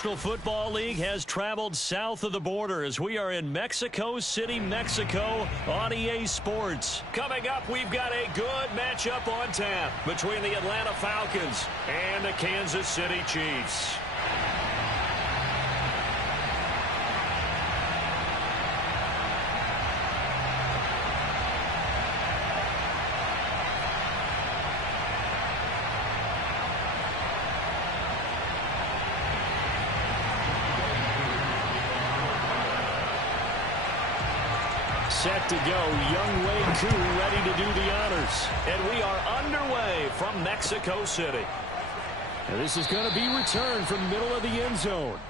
National Football League has traveled south of the border as we are in Mexico City, Mexico on EA Sports. Coming up, we've got a good matchup on tap between the Atlanta Falcons and the Kansas City Chiefs. Set to go, Young Wei Koo ready to do the honors. And we are underway from Mexico City. And this is going to be returned from the middle of the end zone.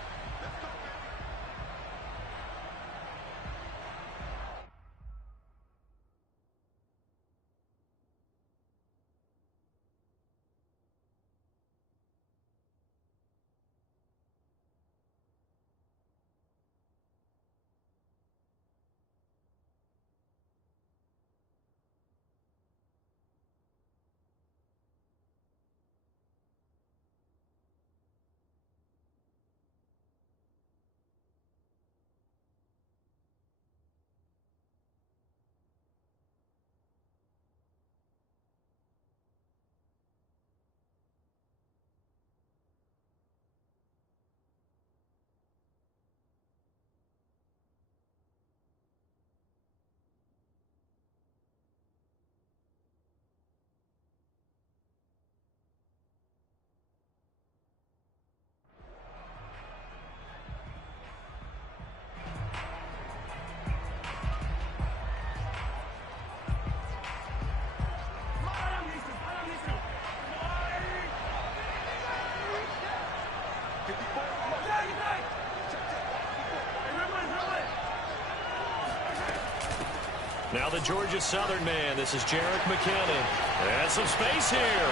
Now the Georgia Southern man. This is Jerick McKinnon. And some space here.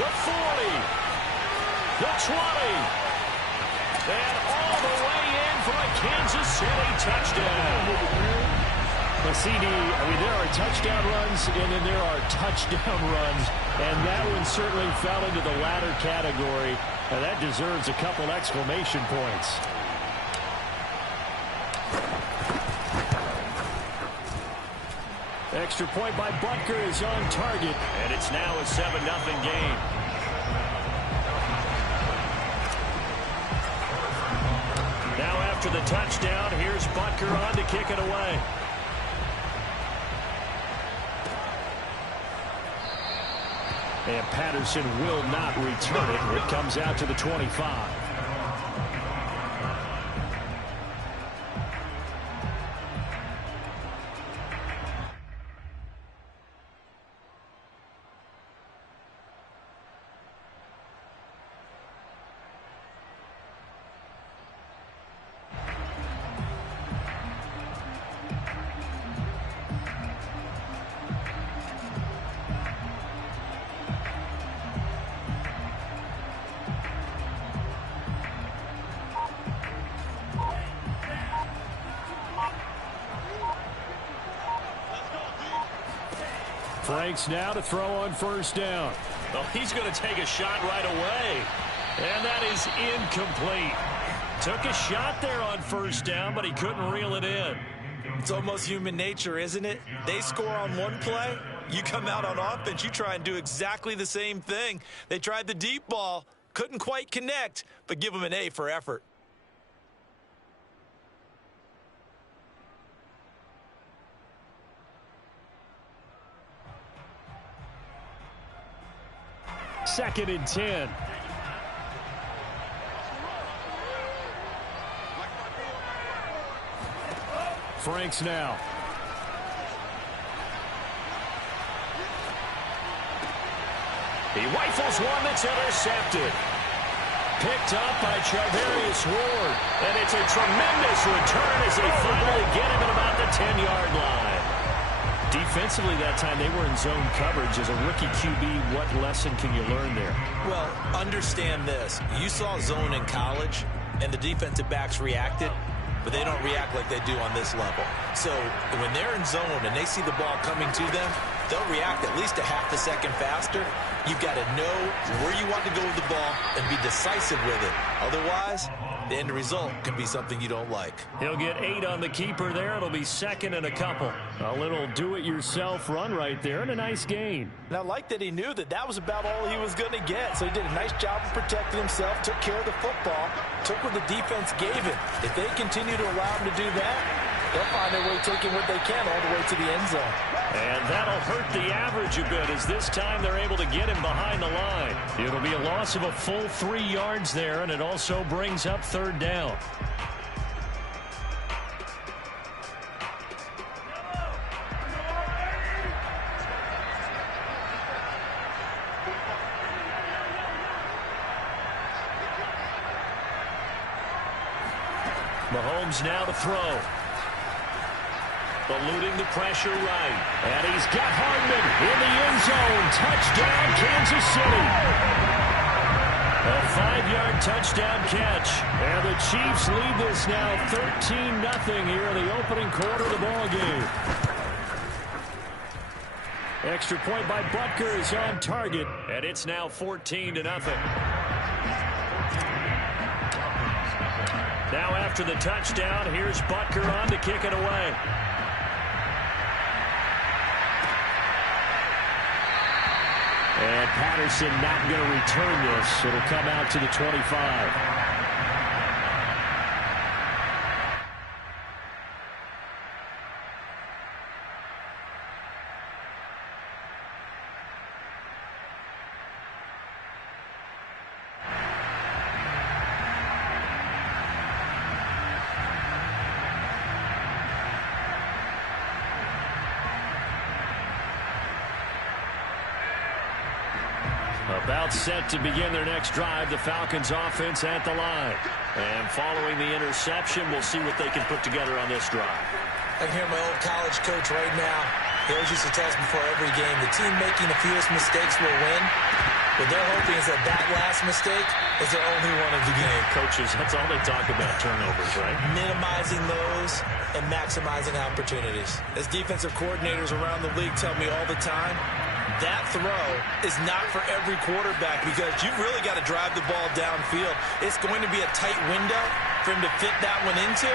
The 40. The 20. And all the way in for a Kansas City touchdown. Well, CD, I mean, there are touchdown runs and then there are touchdown runs. And that one certainly fell into the latter category. And that deserves a couple exclamation points. Extra point by Butker is on target. And it's now a 7-0 game. Now after the touchdown, here's Butker on to kick it away. And Patterson will not return it. It comes out to the 25. Franks now to throw on first down. Well, he's going to take a shot right away. And that is incomplete. Took a shot there on first down, but he couldn't reel it in. It's almost human nature, isn't it? They score on one play. You come out on offense, you try and do exactly the same thing. They tried the deep ball, couldn't quite connect, but give them an A for effort. Second and 10. Franks now. He rifles one that's intercepted. Picked up by Charvarius Ward. And it's a tremendous return as they finally get him at about the 10-yard line. Defensively that time, they were in zone coverage. As a rookie QB, what lesson can you learn there? Well, understand this. You saw zone in college, and the defensive backs reacted, but they don't react like they do on this level. So when they're in zone and they see the ball coming to them, they'll react at least a half a second faster. You've got to know where you want to go with the ball and be decisive with it. Otherwise, the end result can be something you don't like. He'll get 8 on the keeper there. It'll be second and a couple. A little do-it-yourself run right there and a nice gain. And I like that he knew that that was about all he was going to get. So he did a nice job of protecting himself, took care of the football, took what the defense gave him. If they continue to allow him to do that, they'll find their way taking what they can all the way to the end zone. And that'll hurt the average a bit as this time they're able to get him behind the line. It'll be a loss of a full 3 yards there, and it also brings up third down. Mahomes now to throw. Eluding the pressure right. And he's got Hardman in the end zone. Touchdown, Kansas City. A 5-yard touchdown catch. And the Chiefs lead this now 13-0 here in the opening quarter of the ball game. Extra point by Butker is on target. And it's now 14-0. Now after the touchdown, here's Butker on to kick it away. And Patterson not going to return this. It'll come out to the 25. About set to begin their next drive, the Falcons offense at the line. And following the interception, we'll see what they can put together on this drive. I can hear my old college coach right now. He always used to tell us before every game, the team making the fewest mistakes will win. What they're hoping is that that last mistake is their only one of the game. Coaches, that's all they talk about, turnovers, right? Minimizing those and maximizing opportunities. As defensive coordinators around the league tell me all the time, that throw is not for every quarterback because you've really got to drive the ball downfield. It's going to be a tight window for him to fit that one into.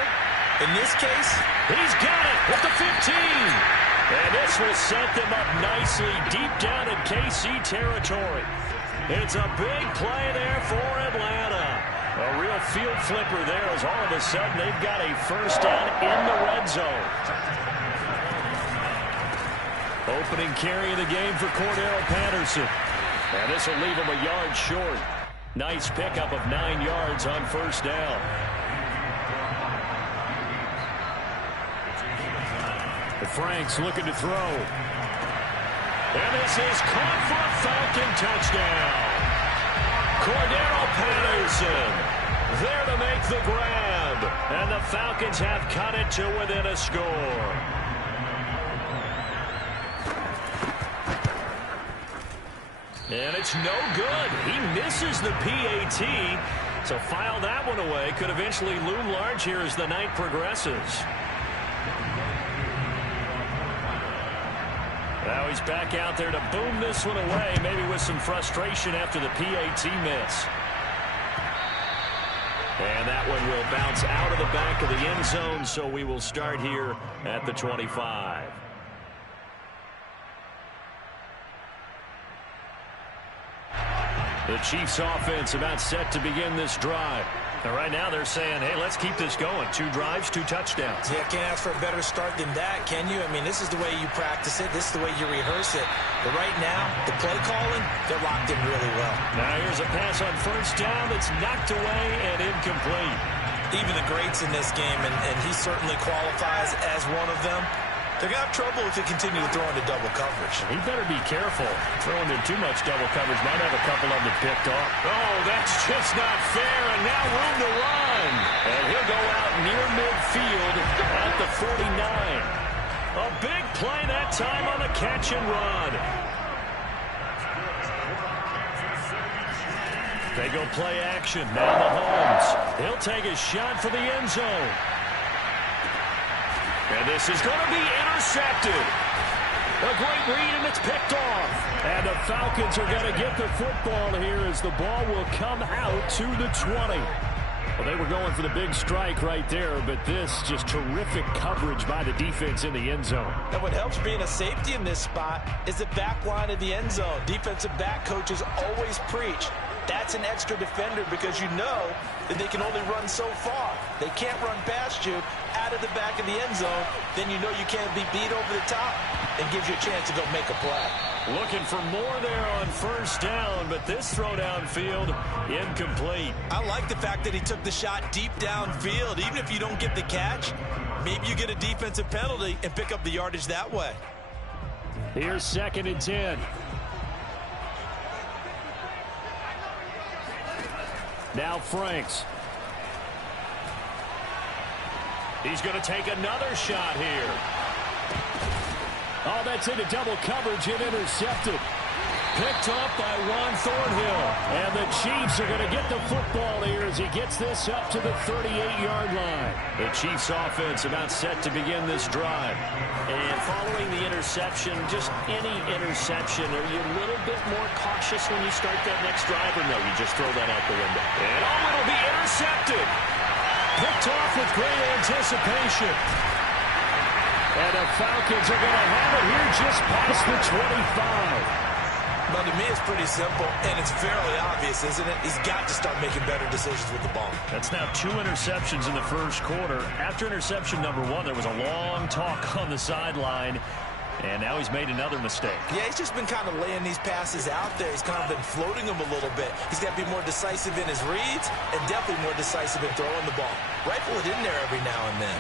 In this case, he's got it at the 15. And this will set them up nicely deep down in KC territory. It's a big play there for Atlanta. A real field flipper there as all of a sudden they've got a first down in the red zone. Opening carry of the game for Cordero Patterson. And this will leave him a yard short. Nice pickup of 9 yards on first down. The Franks looking to throw. And this is caught for a Falcon touchdown. Cordero Patterson there to make the grab. And the Falcons have cut it to within a score. And it's no good. He misses the PAT. So file that one away. Could eventually loom large here as the night progresses. Now he's back out there to boom this one away, maybe with some frustration after the PAT miss. And that one will bounce out of the back of the end zone, so we will start here at the 25. The Chiefs offense about set to begin this drive. And right now they're saying, hey, let's keep this going. 2 drives, 2 touchdowns. Yeah, can't ask for a better start than that, can you? I mean, this is the way you practice it. This is the way you rehearse it. But right now, the play calling, they're locked in really well. Now here's a pass on first down that's knocked away and incomplete. Even the greats in this game, and he certainly qualifies as one of them, they're going to have trouble if they continue to throw into double coverage. He better be careful. Throwing in too much double coverage might have a couple of them picked off. Oh, that's just not fair, and now room to run. And he'll go out near midfield at the 49. A big play that time on the catch and run. They go play action. Now Mahomes. He'll take a shot for the end zone. And this is going to be intercepted. A great read, and it's picked off. And the Falcons are going to get the football here as the ball will come out to the 20. Well, they were going for the big strike right there, but this just terrific coverage by the defense in the end zone. And what helps being a safety in this spot is the back line of the end zone. Defensive back coaches always preach. That's an extra defender because you know that they can only run so far. They can't run past you out of the back of the end zone. Then you know you can't be beat over the top and gives you a chance to go make a play. Looking for more there on first down, but this throw downfield incomplete. I like the fact that he took the shot deep downfield. Even if you don't get the catch, maybe you get a defensive penalty and pick up the yardage that way. Here's 2nd and 10. Now Franks. He's going to take another shot here. Oh, that's into double coverage and intercepted. Picked up by Juan Thornhill. And the Chiefs are going to get the football here as he gets this up to the 38-yard line. The Chiefs offense about set to begin this drive. And following the interception, just any interception, are you a little bit more cautious when you start that next drive, or no, you just throw that out the window? And it'll be intercepted. Picked off with great anticipation. And the Falcons are going to have it here just past the 25. But to me, it's pretty simple, and it's fairly obvious, isn't it? He's got to start making better decisions with the ball. That's now 2 interceptions in the first quarter. After interception number 1, there was a long talk on the sideline, and now he's made another mistake. Yeah, he's just been kind of laying these passes out there. He's kind of been floating them a little bit. He's got to be more decisive in his reads and definitely more decisive in throwing the ball. Rifle it in there every now and then.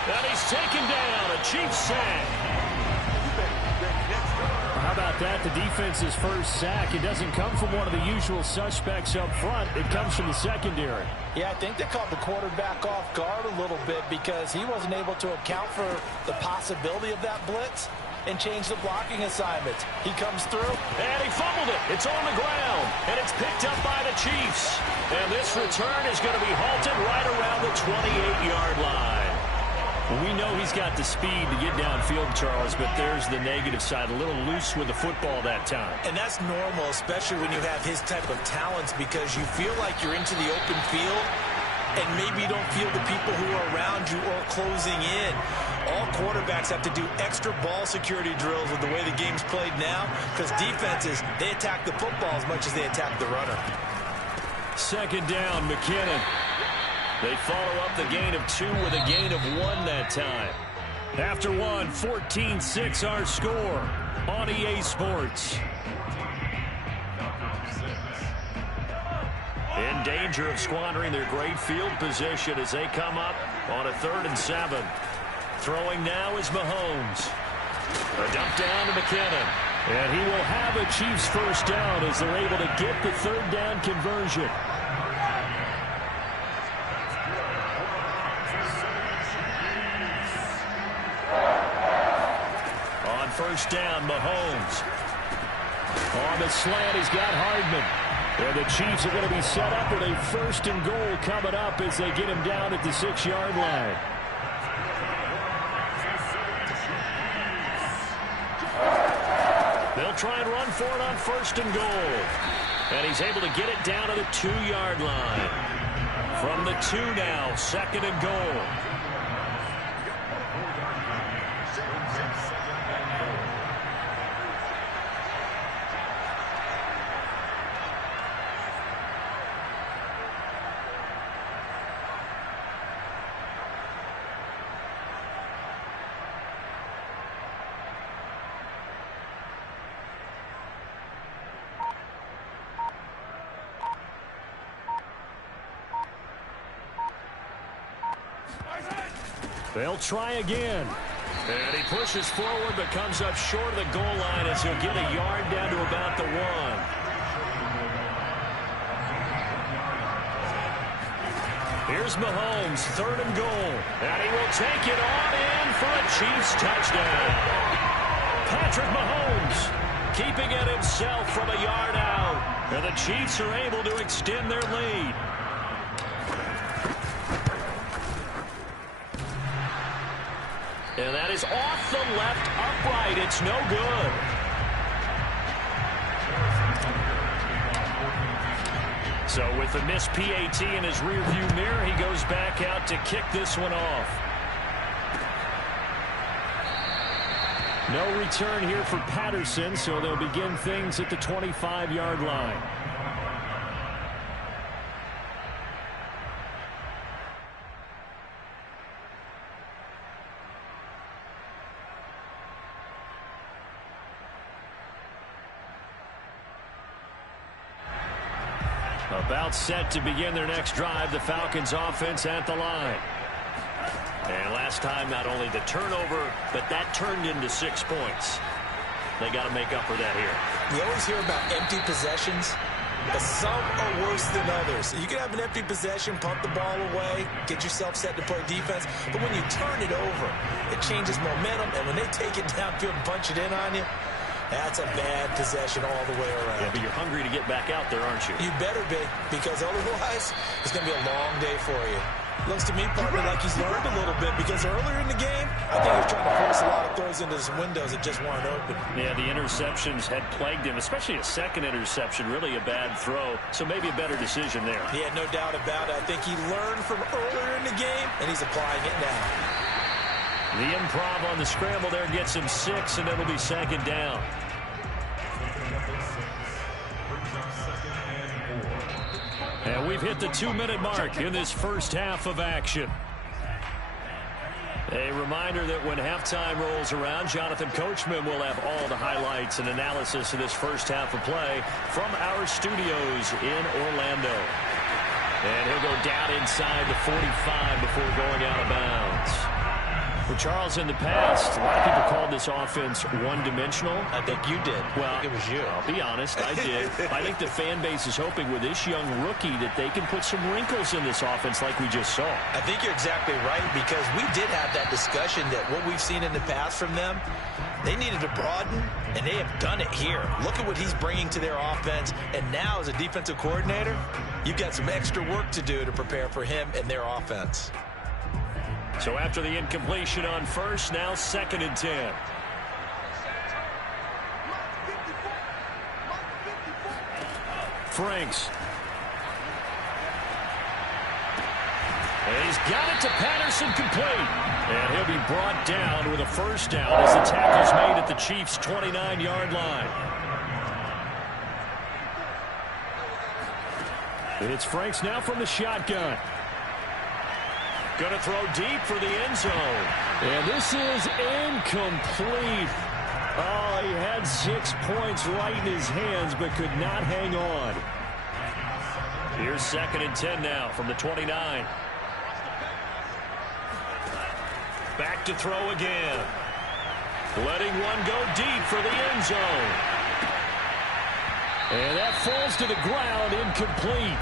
And he's taken down, a Chiefs sack. How about that? The defense's first sack. It doesn't come from one of the usual suspects up front. It comes from the secondary. Yeah, I think they caught the quarterback off guard a little bit because he wasn't able to account for the possibility of that blitz and change the blocking assignments. He comes through. And he fumbled it. It's on the ground. And it's picked up by the Chiefs. And this return is going to be halted right around the 28-yard line. We know he's got the speed to get downfield, Charles, but there's the negative side. A little loose with the football that time. And that's normal, especially when you have his type of talents, because you feel like you're into the open field and maybe you don't feel the people who are around you or closing in. All quarterbacks have to do extra ball security drills with the way the game's played now, because defenses, they attack the football as much as they attack the runner. 2nd down, McKinnon. They follow up the gain of 2 with a gain of 1 that time. After 1, 14-6 our score on EA Sports. In danger of squandering their great field position as they come up on a 3rd and 7. Throwing now is Mahomes. A dump down to McKinnon. And he will have a Chiefs first down as they're able to get the 3rd down conversion. First down, Mahomes. On the slant, he's got Hardman. And the Chiefs are going to be set up with a 1st and goal coming up as they get him down at the 6-yard line. They'll try and run for it on 1st and goal. And he's able to get it down to the 2-yard line. From the 2 now, 2nd and goal. They'll try again. And he pushes forward but comes up short of the goal line as he'll get a yard down to about the 1. Here's Mahomes, 3rd and goal. And he will take it on in for a Chiefs touchdown. Patrick Mahomes keeping it himself from a yard out. And the Chiefs are able to extend their lead. And that is off the left upright. It's no good. So with the missed PAT in his rearview mirror, he goes back out to kick this one off. No return here for Patterson, so they'll begin things at the 25-yard line. About set to begin their next drive, the Falcons offense at the line. And last time, not only the turnover, but that turned into 6 points. They got to make up for that here. We always hear about empty possessions, but some are worse than others. You can have an empty possession, pump the ball away, get yourself set to play defense, but when you turn it over, it changes momentum, and when they take it downfield and punch it in on you, that's a bad possession all the way around. Yeah, but you're hungry to get back out there, aren't you? You better be, because otherwise, it's going to be a long day for you. Looks to me, partner, like he's learned a little bit, because earlier in the game, I think he was trying to force a lot of throws into some windows that just weren't open. Yeah, the interceptions had plagued him, especially a second interception, really a bad throw, so maybe a better decision there. Yeah, no doubt about it. I think he learned from earlier in the game, and he's applying it now. The improv on the scramble there gets him 6, and it'll be second down. And we've hit the 2-minute mark in this first half of action. A reminder that when halftime rolls around, Jonathan Coachman will have all the highlights and analysis of this first half of play from our studios in Orlando. And he'll go down inside the 45 before going out of bounds. Well, Charles, in the past, a lot of people called this offense one-dimensional. I think you did. Well, I think it was you. I'll be honest, I did. I think the fan base is hoping with this young rookie that they can put some wrinkles in this offense like we just saw. I think you're exactly right, because we did have that discussion that what we've seen in the past from them, they needed to broaden, and they have done it here. Look at what he's bringing to their offense, and now as a defensive coordinator, you've got some extra work to do to prepare for him and their offense. So after the incompletion on first, now 2nd and 10. Franks. And he's got it to Patterson, complete. And he'll be brought down with a first down as the tackle's made at the Chiefs' 29-yard line. It's Franks now from the shotgun. Going to throw deep for the end zone. And this is incomplete. Oh, he had 6 points right in his hands, but could not hang on. Here's 2nd and 10 now from the 29. Back to throw again. Letting one go deep for the end zone. And that falls to the ground, incomplete.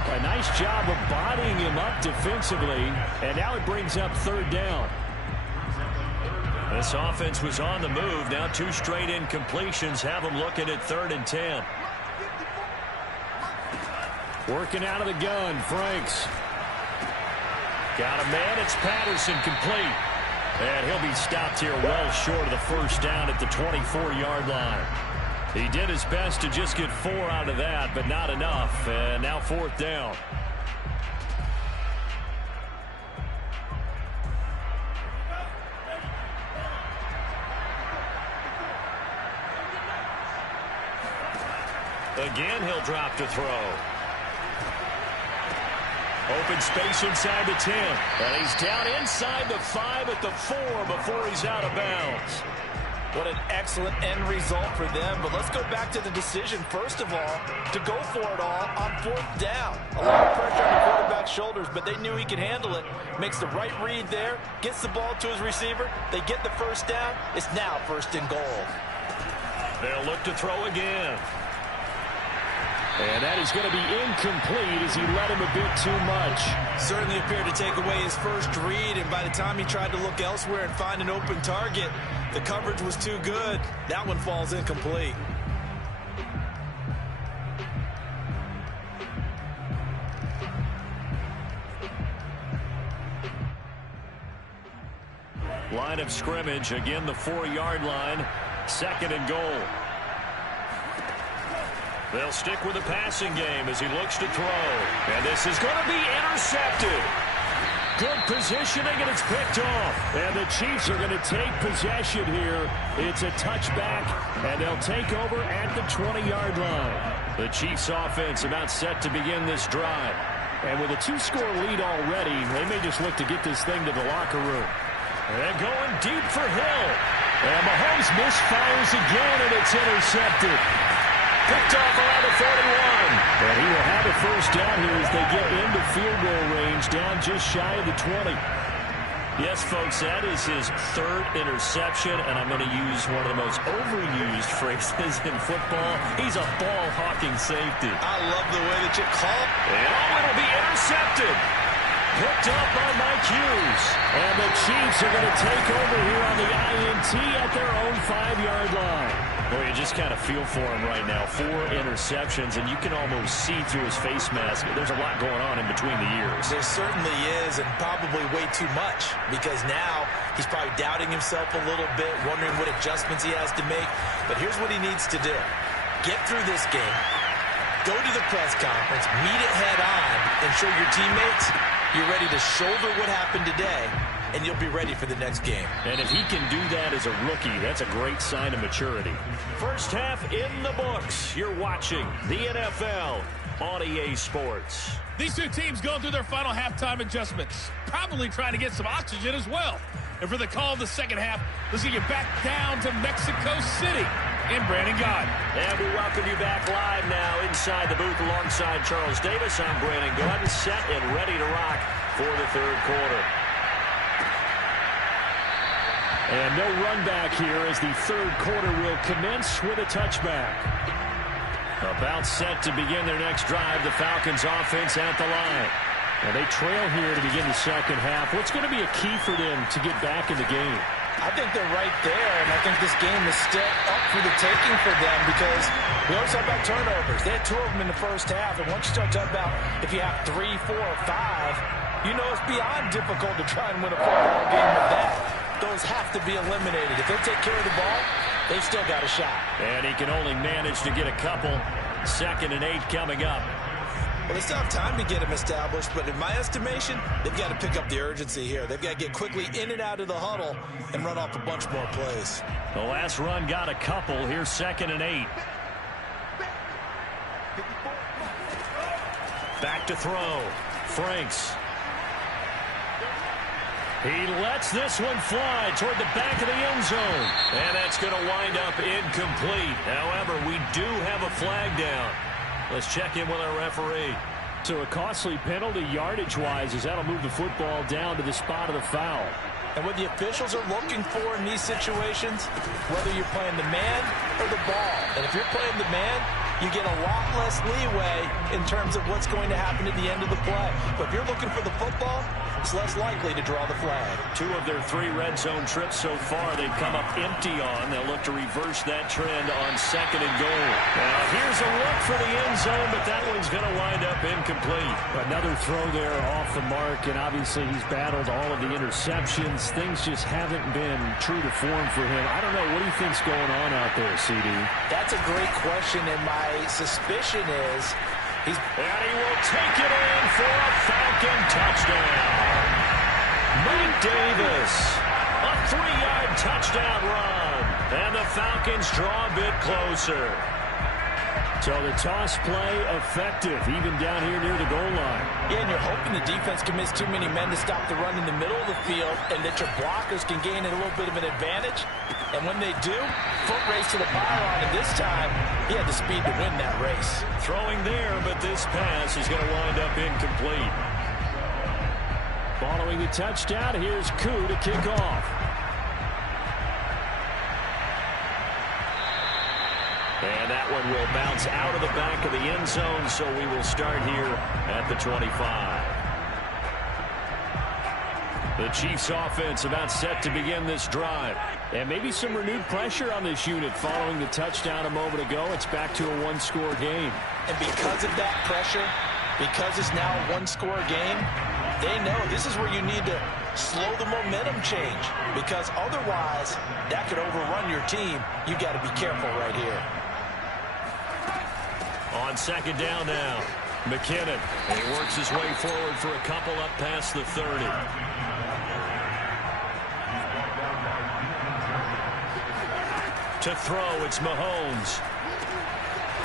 A nice job of bodying him up defensively, and now it brings up 3rd down. This offense was on the move. Now 2 straight incompletions have them looking at 3rd and 10. Working out of the gun, Franks. Got a man, it's Patterson, complete. And he'll be stopped here well short of the first down at the 24-yard line. He did his best to just get 4 out of that, but not enough. And now 4th down. Again, he'll drop to throw. Open space inside the 10. And he's down inside the 5 at the 4 before he's out of bounds. What an excellent end result for them. But let's go back to the decision, first of all, to go for it all on 4th down. A lot of pressure on the quarterback's shoulders, but they knew he could handle it. Makes the right read there, gets the ball to his receiver. They get the first down. It's now 1st and goal. They'll look to throw again. And that is going to be incomplete as he let him a bit too much. Certainly appeared to take away his first read, and by the time he tried to look elsewhere and find an open target, the coverage was too good. That one falls incomplete. Line of scrimmage, again the 4-yard line. 2nd and goal. They'll stick with the passing game as he looks to throw. And this is going to be intercepted. Good positioning, and it's picked off. And the Chiefs are going to take possession here. It's a touchback, and they'll take over at the 20-yard line. The Chiefs offense about set to begin this drive. And with a 2-score lead already, they may just look to get this thing to the locker room. And going deep for Hill. And Mahomes misfires again, and it's intercepted. Picked off around the 41. And he will have a first down here as they get into field goal range, down just shy of the 20. Yes, folks, that is his third interception, and I'm going to use one of the most overused phrases in football. He's a ball-hawking safety. I love the way that you call it. And it'll be intercepted. Picked up by Mike Hughes. And the Chiefs are going to take over here on the INT at their own 5-yard line. Boy, you just kind of feel for him right now. 4 interceptions, and you can almost see through his face mask. There's a lot going on in between the ears. There certainly is, and probably way too much, because now he's probably doubting himself a little bit, wondering what adjustments he has to make. But here's what he needs to do. Get through this game, go to the press conference, meet it head on, and show your teammates you're ready to shoulder what happened today, and you'll be ready for the next game. And if he can do that as a rookie, that's a great sign of maturity. First half in the books. You're watching the NFL on EA Sports. These two teams going through their final halftime adjustments, probably trying to get some oxygen as well. And for the call of the second half, let's get you back down to Mexico City in Brandon Gaudin. And we welcome you back live now inside the booth alongside Charles Davis. I'm Brandon Gaudin, set and ready to rock for the third quarter. And no run back here as the third quarter will commence with a touchback. About set to begin their next drive, the Falcons offense at the line. And they trail here to begin the second half. What's going to be a key for them to get back in the game? I think they're right there, and I think this game is still up for the taking for them because we always talk about turnovers. They had 2 of them in the first half, and once you start talking about if you have 3, 4, or 5, you know it's beyond difficult to try and win a football game with that. Those have to be eliminated. If they take care of the ball, they've still got a shot. And he can only manage to get a couple. 2nd and 8 coming up. Well, they still have time to get him established, but in my estimation, they've got to pick up the urgency here. They've got to get quickly in and out of the huddle and run off a bunch more plays. The last run got a couple. Here's 2nd and 8. Back to throw. Franks. He lets this one fly toward the back of the end zone. And that's going to wind up incomplete. However, we do have a flag down. Let's check in with our referee. So a costly penalty yardage-wise as that'll move the football down to the spot of the foul. And what the officials are looking for in these situations, whether you're playing the man or the ball. And if you're playing the man, you get a lot less leeway in terms of what's going to happen at the end of the play. But if you're looking for the football, it's less likely to draw the flag. 2 of their 3 red zone trips so far they've come up empty on. They'll look to reverse that trend on 2nd and goal. Now here's a look for the end zone, but that one's going to wind up incomplete. Another throw there off the mark, and obviously he's battled all of the interceptions. Things just haven't been true to form for him. I don't know. What do you think's going on out there, CD? That's a great question, and my suspicion is and he will take it in for a Falcon touchdown. Mike Davis, a 3-yard touchdown run. And the Falcons draw a bit closer. So the toss play effective, even down here near the goal line. Yeah, and you're hoping the defense commits too many men to stop the run in the middle of the field and that your blockers can gain a little bit of an advantage. And when they do, foot race to the pylon, and this time, he had the speed to win that race. Throwing there, but this pass is going to wind up incomplete. Following the touchdown, here's Koo to kick off. And that one will bounce out of the back of the end zone, so we will start here at the 25. The Chiefs offense about set to begin this drive. And maybe some renewed pressure on this unit following the touchdown a moment ago. It's back to a 1-score game. And because of that pressure, because it's now a 1-score game, they know this is where you need to slow the momentum change. Because otherwise, that could overrun your team. You've got to be careful right here. On second down now, McKinnon. And he works his way forward for a couple up past the 30. To throw, it's Mahomes.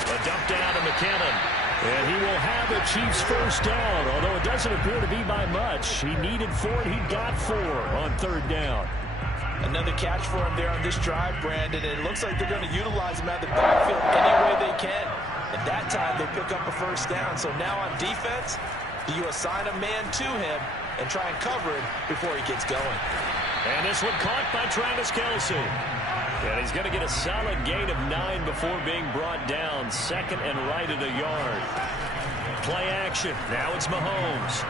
A dump down to McKinnon. And he will have the Chiefs first down, although it doesn't appear to be by much. He needed 4, and he got 4 on third down. Another catch for him there on this drive, Brandon. And it looks like they're going to utilize him out of the backfield any way they can. And that time they pick up a first down. So now on defense, you assign a man to him and try and cover him before he gets going. And this one caught by Travis Kelce. And he's going to get a solid gain of 9 before being brought down. Second and right at a yard. Play action. Now it's Mahomes.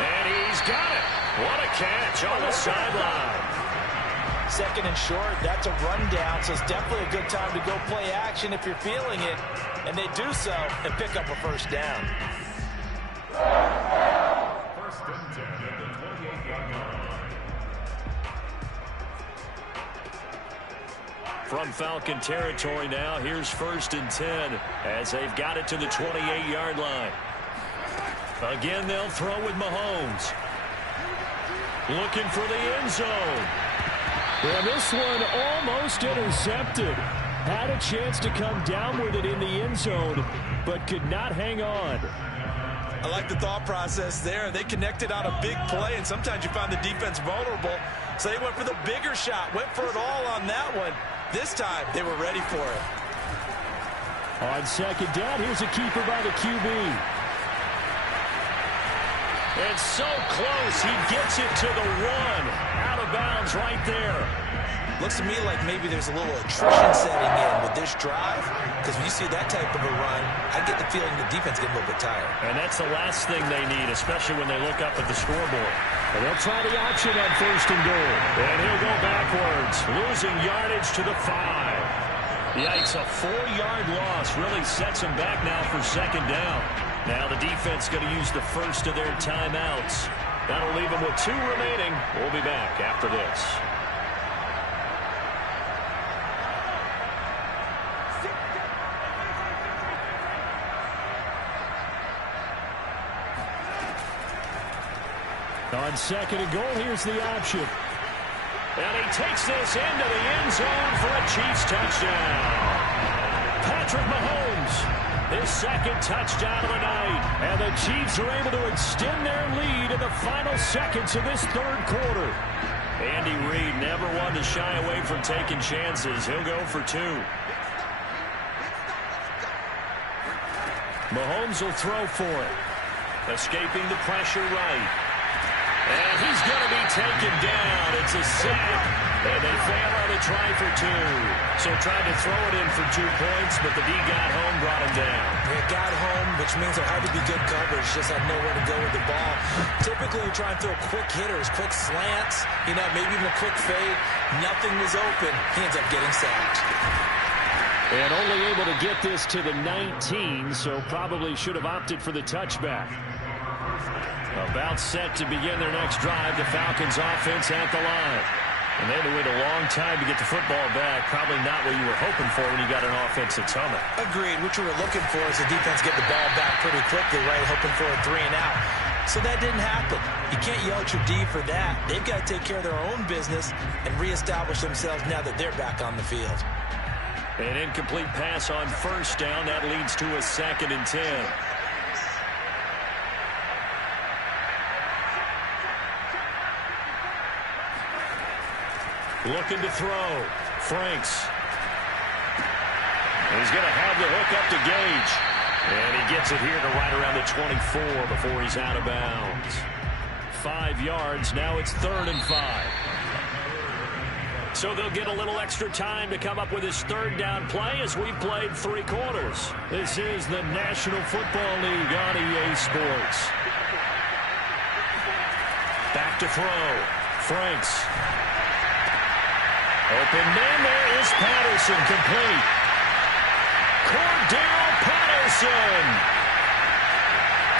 And he's got it. What a catch on the sideline. Second and short, that's a rundown, so it's definitely a good time to go play action if you're feeling it. And they do so and pick up a first down. First and 10 at the 28-yard line. From Falcon territory now, here's first and 10 as they've got it to the 28-yard line. Again, they'll throw with Mahomes. Looking for the end zone. Well, this one almost intercepted. Had a chance to come down with it in the end zone, but could not hang on. I like the thought process there. They connected on a big play, and sometimes you find the defense vulnerable. So they went for the bigger shot, went for it all on that one. This time, they were ready for it. On second down, here's a keeper by the QB. And so close, he gets it to the 1. Out of bounds right there. Looks to me like maybe there's a little attrition setting in with this drive, because when you see that type of a run, I get the feeling the defense gets a little bit tired. And that's the last thing they need, especially when they look up at the scoreboard. And they'll try the option on first and goal. And he'll go backwards, losing yardage to the 5. Yikes, a 4-yard loss really sets him back now for second down. Now the defense going to use the first of their timeouts. That'll leave them with 2 remaining. We'll be back after this. On second and goal, here's the option. And he takes this into the end zone for a Chiefs touchdown. Patrick Mahomes, his second touchdown of the night. And the Chiefs are able to extend their lead in the final seconds of this third quarter. Andy Reid never one to shy away from taking chances. He'll go for 2. Mahomes will throw for it. Escaping the pressure right. And he's going to be taken down. It's a sack. And they fail on the try for 2. So tried to throw it in for 2 points, but the D got home, brought him down. They got home, which means there had to be good coverage. Just had nowhere to go with the ball. Typically, you try and throw quick hitters, quick slants, maybe even a quick fade. Nothing was open. He ends up getting sacked. And only able to get this to the 19, so probably should have opted for the touchback. About set to begin their next drive. The Falcons offense at the line. And they had to wait a long time to get the football back. Probably not what you were hoping for when you got an offense that's humming. Agreed. What you were looking for is the defense get the ball back pretty quickly, right? Hoping for a 3 and out. So that didn't happen. You can't yell at your D for that. They've got to take care of their own business and reestablish themselves now that they're back on the field. An incomplete pass on first down. That leads to a 2nd and 10. Looking to throw. Franks. He's going to have the hook up to Gage. And he gets it here to right around the 24 before he's out of bounds. 5 yards. Now it's 3rd and 5. So they'll get a little extra time to come up with his 3rd down play as we've played 3 quarters. This is the National Football League on EA Sports. Back to throw. Franks. Open man, there is Patterson, complete. Cordell Patterson.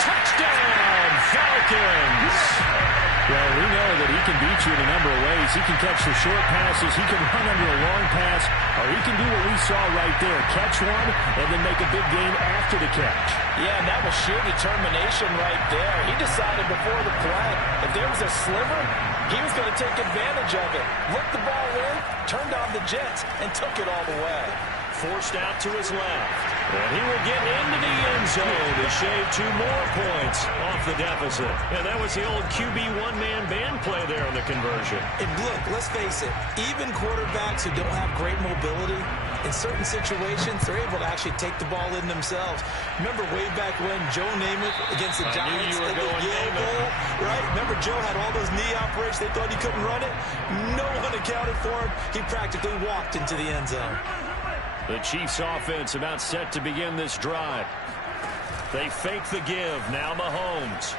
Touchdown, Falcons. Well, we know that he can beat you in a number of ways. He can catch the short passes. He can run under a long pass. Or he can do what we saw right there. Catch one and then make a big gain after the catch. Yeah, and that was sheer determination right there. He decided before the play, if there was a sliver, he was going to take advantage of it. Looked the ball in, turned on the jets, and took it all the way. Forced out to his left. And he will get into the end zone to shave 2 more points off the deficit. And that was the old QB one-man band play there on the conversion. And look, let's face it, even quarterbacks who don't have great mobility, in certain situations, they're able to actually take the ball in themselves. Remember way back when Joe Namath against the Giants at the Yale Bowl, right? Remember Joe had all those knee operations. They thought he couldn't run it. No one accounted for him. He practically walked into the end zone. The Chiefs offense about set to begin this drive. They fake the give. Now Mahomes.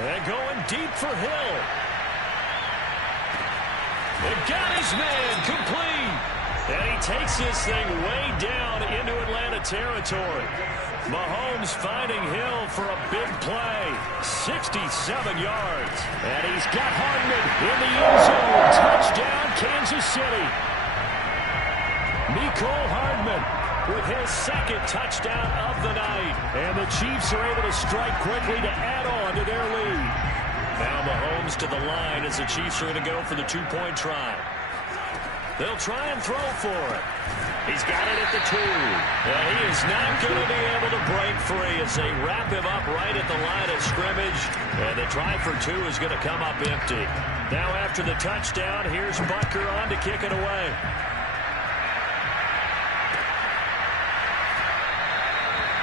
They're going deep for Hill. They got his man complete. And he takes this thing way down into Atlanta territory. Mahomes finding Hill for a big play. 67 yards. And he's got Hardman in the end zone. Touchdown, Kansas City. Mecole Hardman with his second touchdown of the night. And the Chiefs are able to strike quickly to add on to their lead. Now Mahomes to the line as the Chiefs are going to go for the 2-point try. They'll try and throw for it. He's got it at the 2. And he is not going to be able to break free as they wrap him up right at the line of scrimmage. And the try for 2 is going to come up empty. Now after the touchdown, here's Butker on to kick it away.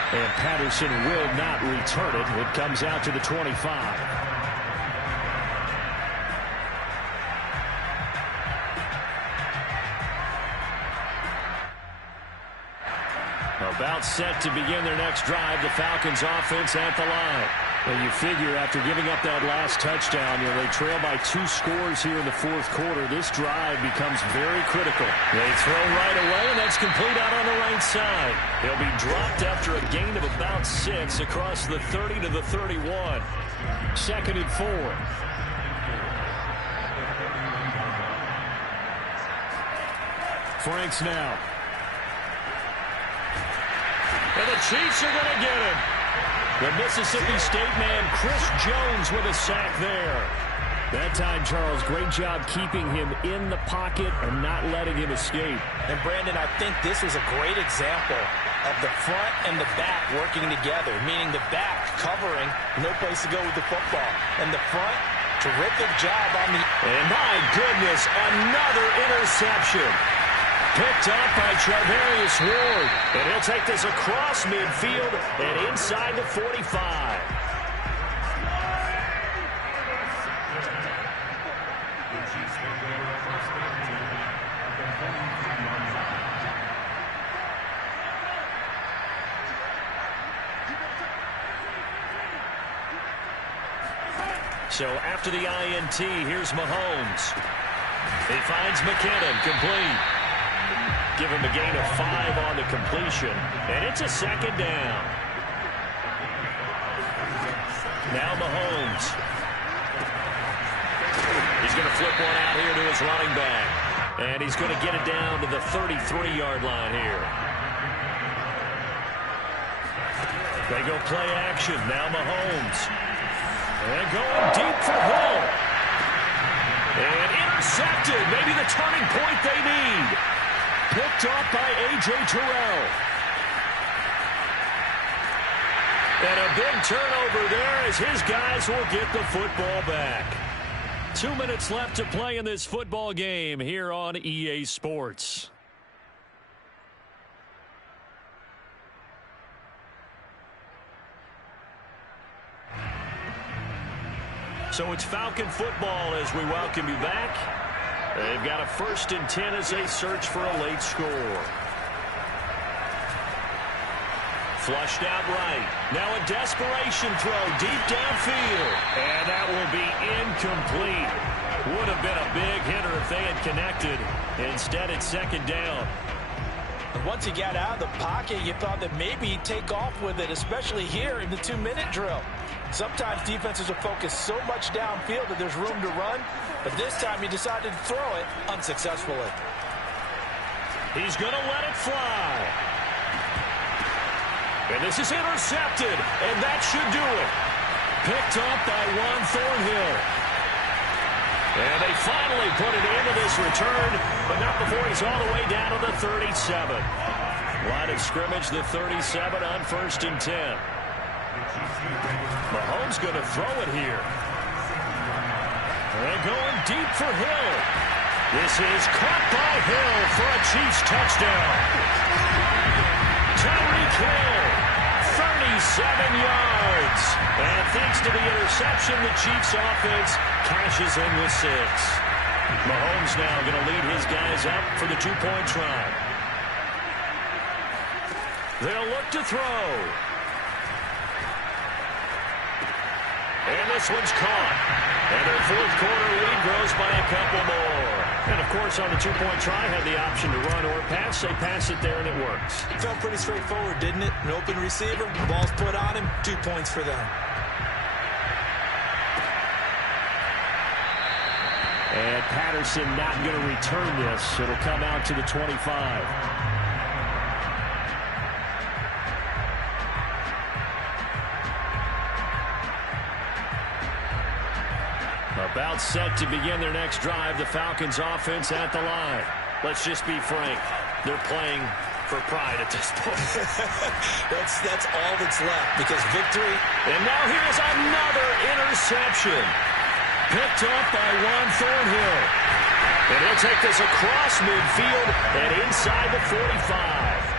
And Patterson will not return it. It comes out to the 25. About set to begin their next drive, the Falcons offense at the line. And you figure after giving up that last touchdown, they trail by 2 scores here in the 4th quarter. This drive becomes very critical. They throw right away, and that's complete out on the right side. He'll be dropped after a gain of about 6 across the 30 to the 31. 2nd and 4. Franks now. And the Chiefs are going to get him. The Mississippi State man, Chris Jones, with a sack there. That time, Charles, great job keeping him in the pocket and not letting him escape. And, Brandon, I think this was a great example of the front and the back working together, meaning the back covering, no place to go with the football. And the front, terrific job on the... And, my goodness, another interception. Picked up by Charvarius Ward. And he'll take this across midfield and inside the 45. So after the INT, here's Mahomes. He finds McKinnon, complete. Give him a gain of 5 on the completion. And it's a 2nd down. Now Mahomes. He's going to flip one out here to his running back. And he's going to get it down to the 33-yard line here. They go play action. Now Mahomes. And going deep for Hill. And intercepted. Maybe the turning point they need. Picked up by A.J. Terrell. And a big turnover there as his guys will get the football back. 2 minutes left to play in this football game here on EA Sports. So it's Falcon football as we welcome you back. They've got a 1st and 10 as they search for a late score. Flushed out right. Now a desperation throw deep downfield. And that will be incomplete. Would have been a big hitter if they had connected. Instead, it's 2nd down. And once he got out of the pocket, you thought that maybe he'd take off with it, especially here in the 2-minute drill. Sometimes defenses are focused so much downfield that there's room to run, but this time he decided to throw it unsuccessfully. He's going to let it fly. And this is intercepted, and that should do it. Picked up by Juan Thornhill. And they finally put it into this return, but not before he's all the way down to the 37. Line of scrimmage, the 37 on 1st and 10. Mahomes going to throw it here. And going deep for Hill. This is caught by Hill for a Chiefs touchdown. Tyreek Hill, 37 yards. And thanks to the interception, the Chiefs offense cashes in with 6. Mahomes now going to lead his guys up for the 2-point try. They'll look to throw. And this one's caught. And their 4th quarter lead grows by a couple more. And, of course, on the 2-point try, had the option to run or pass. They pass it there, and it works. It felt pretty straightforward, didn't it? An open receiver, the ball's put on him, 2 points for them. And Patterson not going to return this. It'll come out to the 25. About set to begin their next drive. The Falcons offense at the line. Let's just be frank. They're playing for pride at this point. that's all that's left because victory. And now here's another interception. Picked up by Juan Thornhill. And he'll take this across midfield and inside the 45.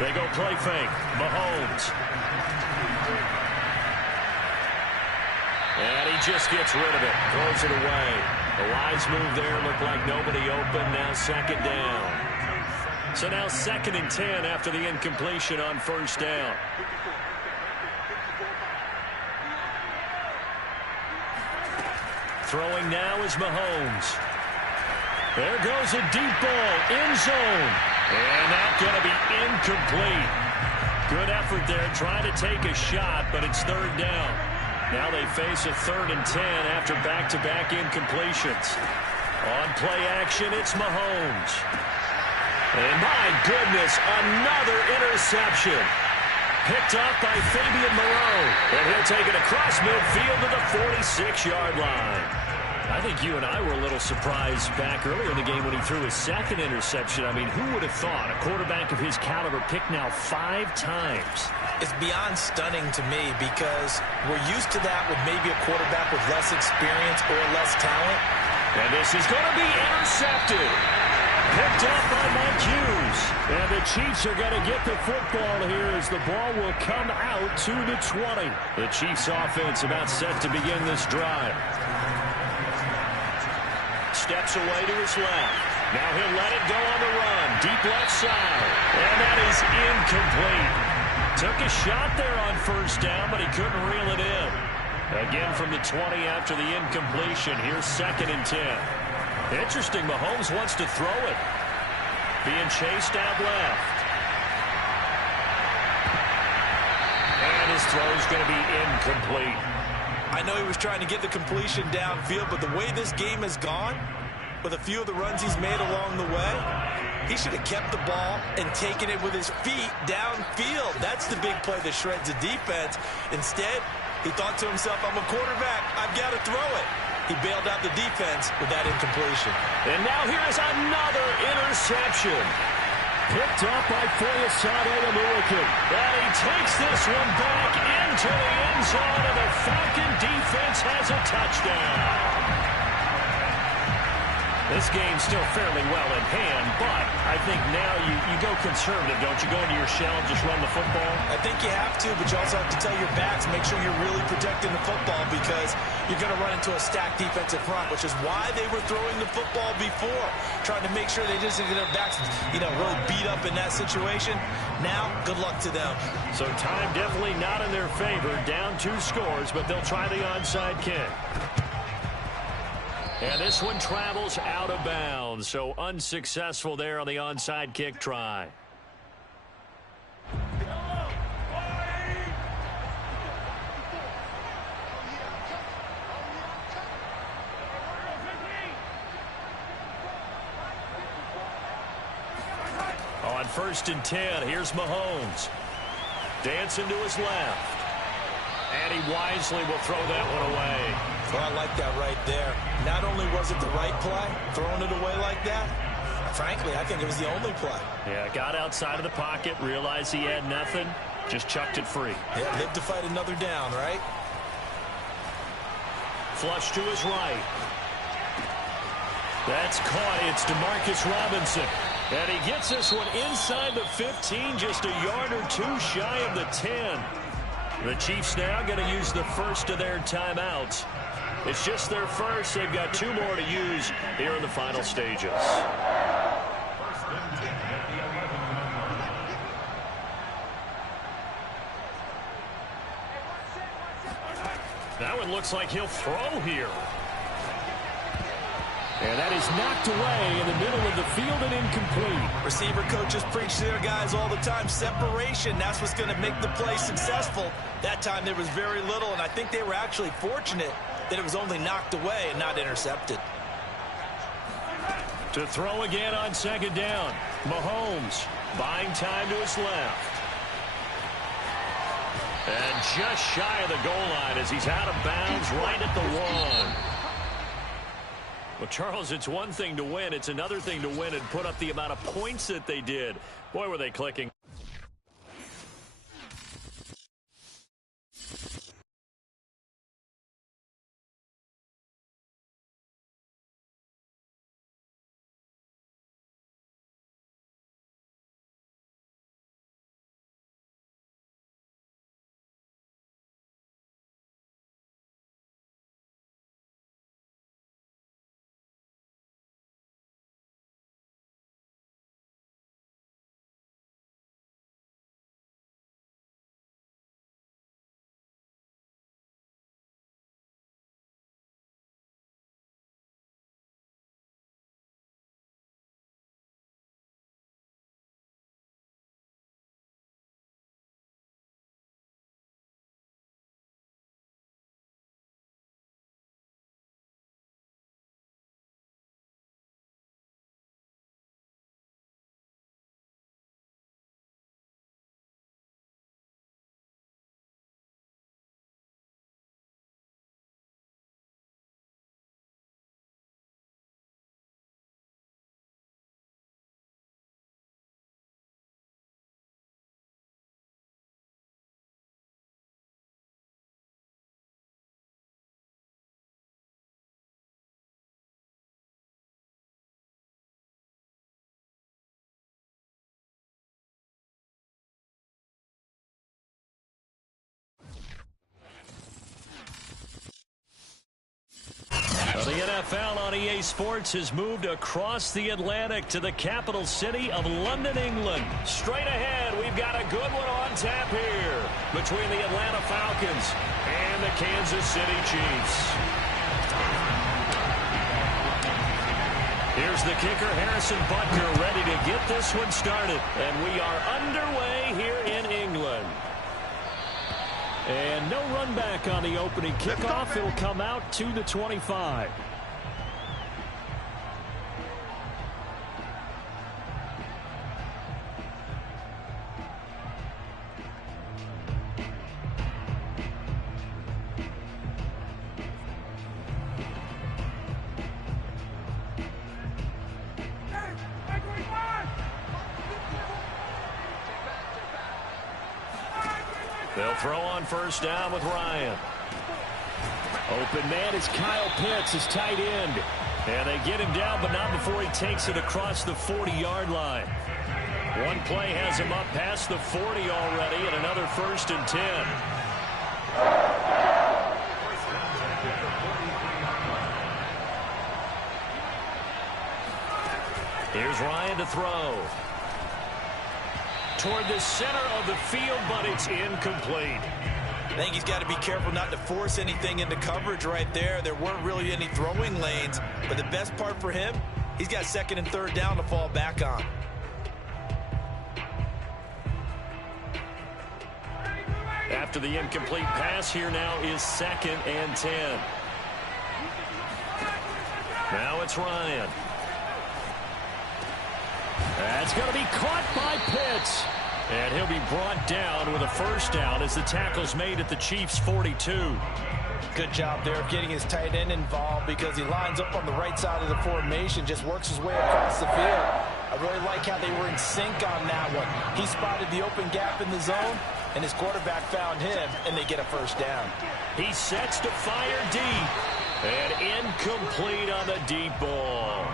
They go play fake. Mahomes. And he just gets rid of it. Throws it away. A wise move there. Looked like nobody open. Now 2nd down. So now 2nd and 10 after the incompletion on 1st down. Throwing now is Mahomes. There goes a deep ball. End zone. And that's going to be incomplete. Good effort there trying to take a shot, but it's 3rd down. Now they face a 3rd and 10 after back-to-back incompletions. On play action, it's Mahomes. And my goodness, another interception. Picked up by Fabian Moreau. And he'll take it across midfield to the 46-yard line. I think you and I were a little surprised back earlier in the game when he threw his 2nd interception. I mean, who would have thought a quarterback of his caliber picked now 5 times? It's beyond stunning to me because we're used to that with maybe a quarterback with less experience or less talent. And this is going to be intercepted. Picked up by Mike Hughes. And the Chiefs are going to get the football here as the ball will come out to the 20. The Chiefs offense about set to begin this drive. Steps away to his left. Now he'll let it go on the run. Deep left side. And that is incomplete. Took a shot there on 1st down, but he couldn't reel it in. Again from the 20 after the incompletion. Here's 2nd and 10. Interesting, Mahomes wants to throw it. Being chased out left. And his throw's going to be incomplete. I know he was trying to get the completion downfield, but the way this game has gone, with a few of the runs he's made along the way, he should have kept the ball and taken it with his feet downfield. That's the big play that shreds the defense. Instead, he thought to himself, I'm a quarterback, I've got to throw it. He bailed out the defense with that incompletion. And now here is another interception. Picked up by Foyesade Oluokun. And he takes this one back into the end zone, and the Falcon defense has a touchdown. This game's still fairly well in hand, but I think now you go conservative, don't you? Go into your shell and just run the football? I think you have to, but you also have to tell your backs, make sure you're really protecting the football because you're going to run into a stacked defensive front, which is why they were throwing the football before, trying to make sure they just get their backs, really beat up in that situation. Now, good luck to them. So time definitely not in their favor. Down 2 scores, but they'll try the onside kick. And this one travels out of bounds, so unsuccessful there on the onside kick try. 1st and 10. Here's Mahomes. Dancing to his left. And he wisely will throw that one away. Well, I like that right there. Not only was it the right play, throwing it away like that, frankly, I think it was the only play. Yeah, got outside of the pocket, realized he had nothing, just chucked it free. Yeah, lived to fight another down, right? Flush to his right. That's caught. It's Demarcus Robinson. And he gets this one inside the 15, just a yard or two shy of the 10. The Chiefs now going to use the first of their timeouts. It's just their first. They've got 2 more to use here in the final stages. That one looks like he'll throw here. And that is knocked away in the middle of the field and incomplete. Receiver coaches preach to their guys all the time. Separation, that's what's going to make the play successful. That time there was very little, and I think they were actually fortunate that it was only knocked away and not intercepted. To throw again on 2nd down. Mahomes buying time to his left. And just shy of the goal line as he's out of bounds right at the 1. Well, Charles, it's one thing to win. It's another thing to win and put up the amount of points that they did. Boy, were they clicking. The NFL on EA Sports has moved across the Atlantic to the capital city of London, England. Straight ahead, we've got a good one on tap here between the Atlanta Falcons and the Kansas City Chiefs. Here's the kicker, Harrison Butker, ready to get this one started. And we are underway here in England. And no run back on the opening kickoff. It'll come out to the 25. They'll throw on 1st down with Ryan. Open man is Kyle Pitts, his tight end. And they get him down, but not before he takes it across the 40-yard line. One play has him up past the 40 already, and another 1st and 10. Here's Ryan to throw. Toward the center of the field, but it's incomplete. I think he's got to be careful not to force anything into coverage right there. There weren't really any throwing lanes, but the best part for him, he's got 2nd and 3rd down to fall back on. After the incomplete pass, here now is 2nd and 10. Now it's Ryan. That's going to be caught by Pitts. And he'll be brought down with a first down as the tackle's made at the Chiefs' 42. Good job there of getting his tight end involved because he lines up on the right side of the formation, just works his way across the field. I really like how they were in sync on that one. He spotted the open gap in the zone, and his quarterback found him, and they get a first down. He sets to fire deep. And incomplete on the deep ball.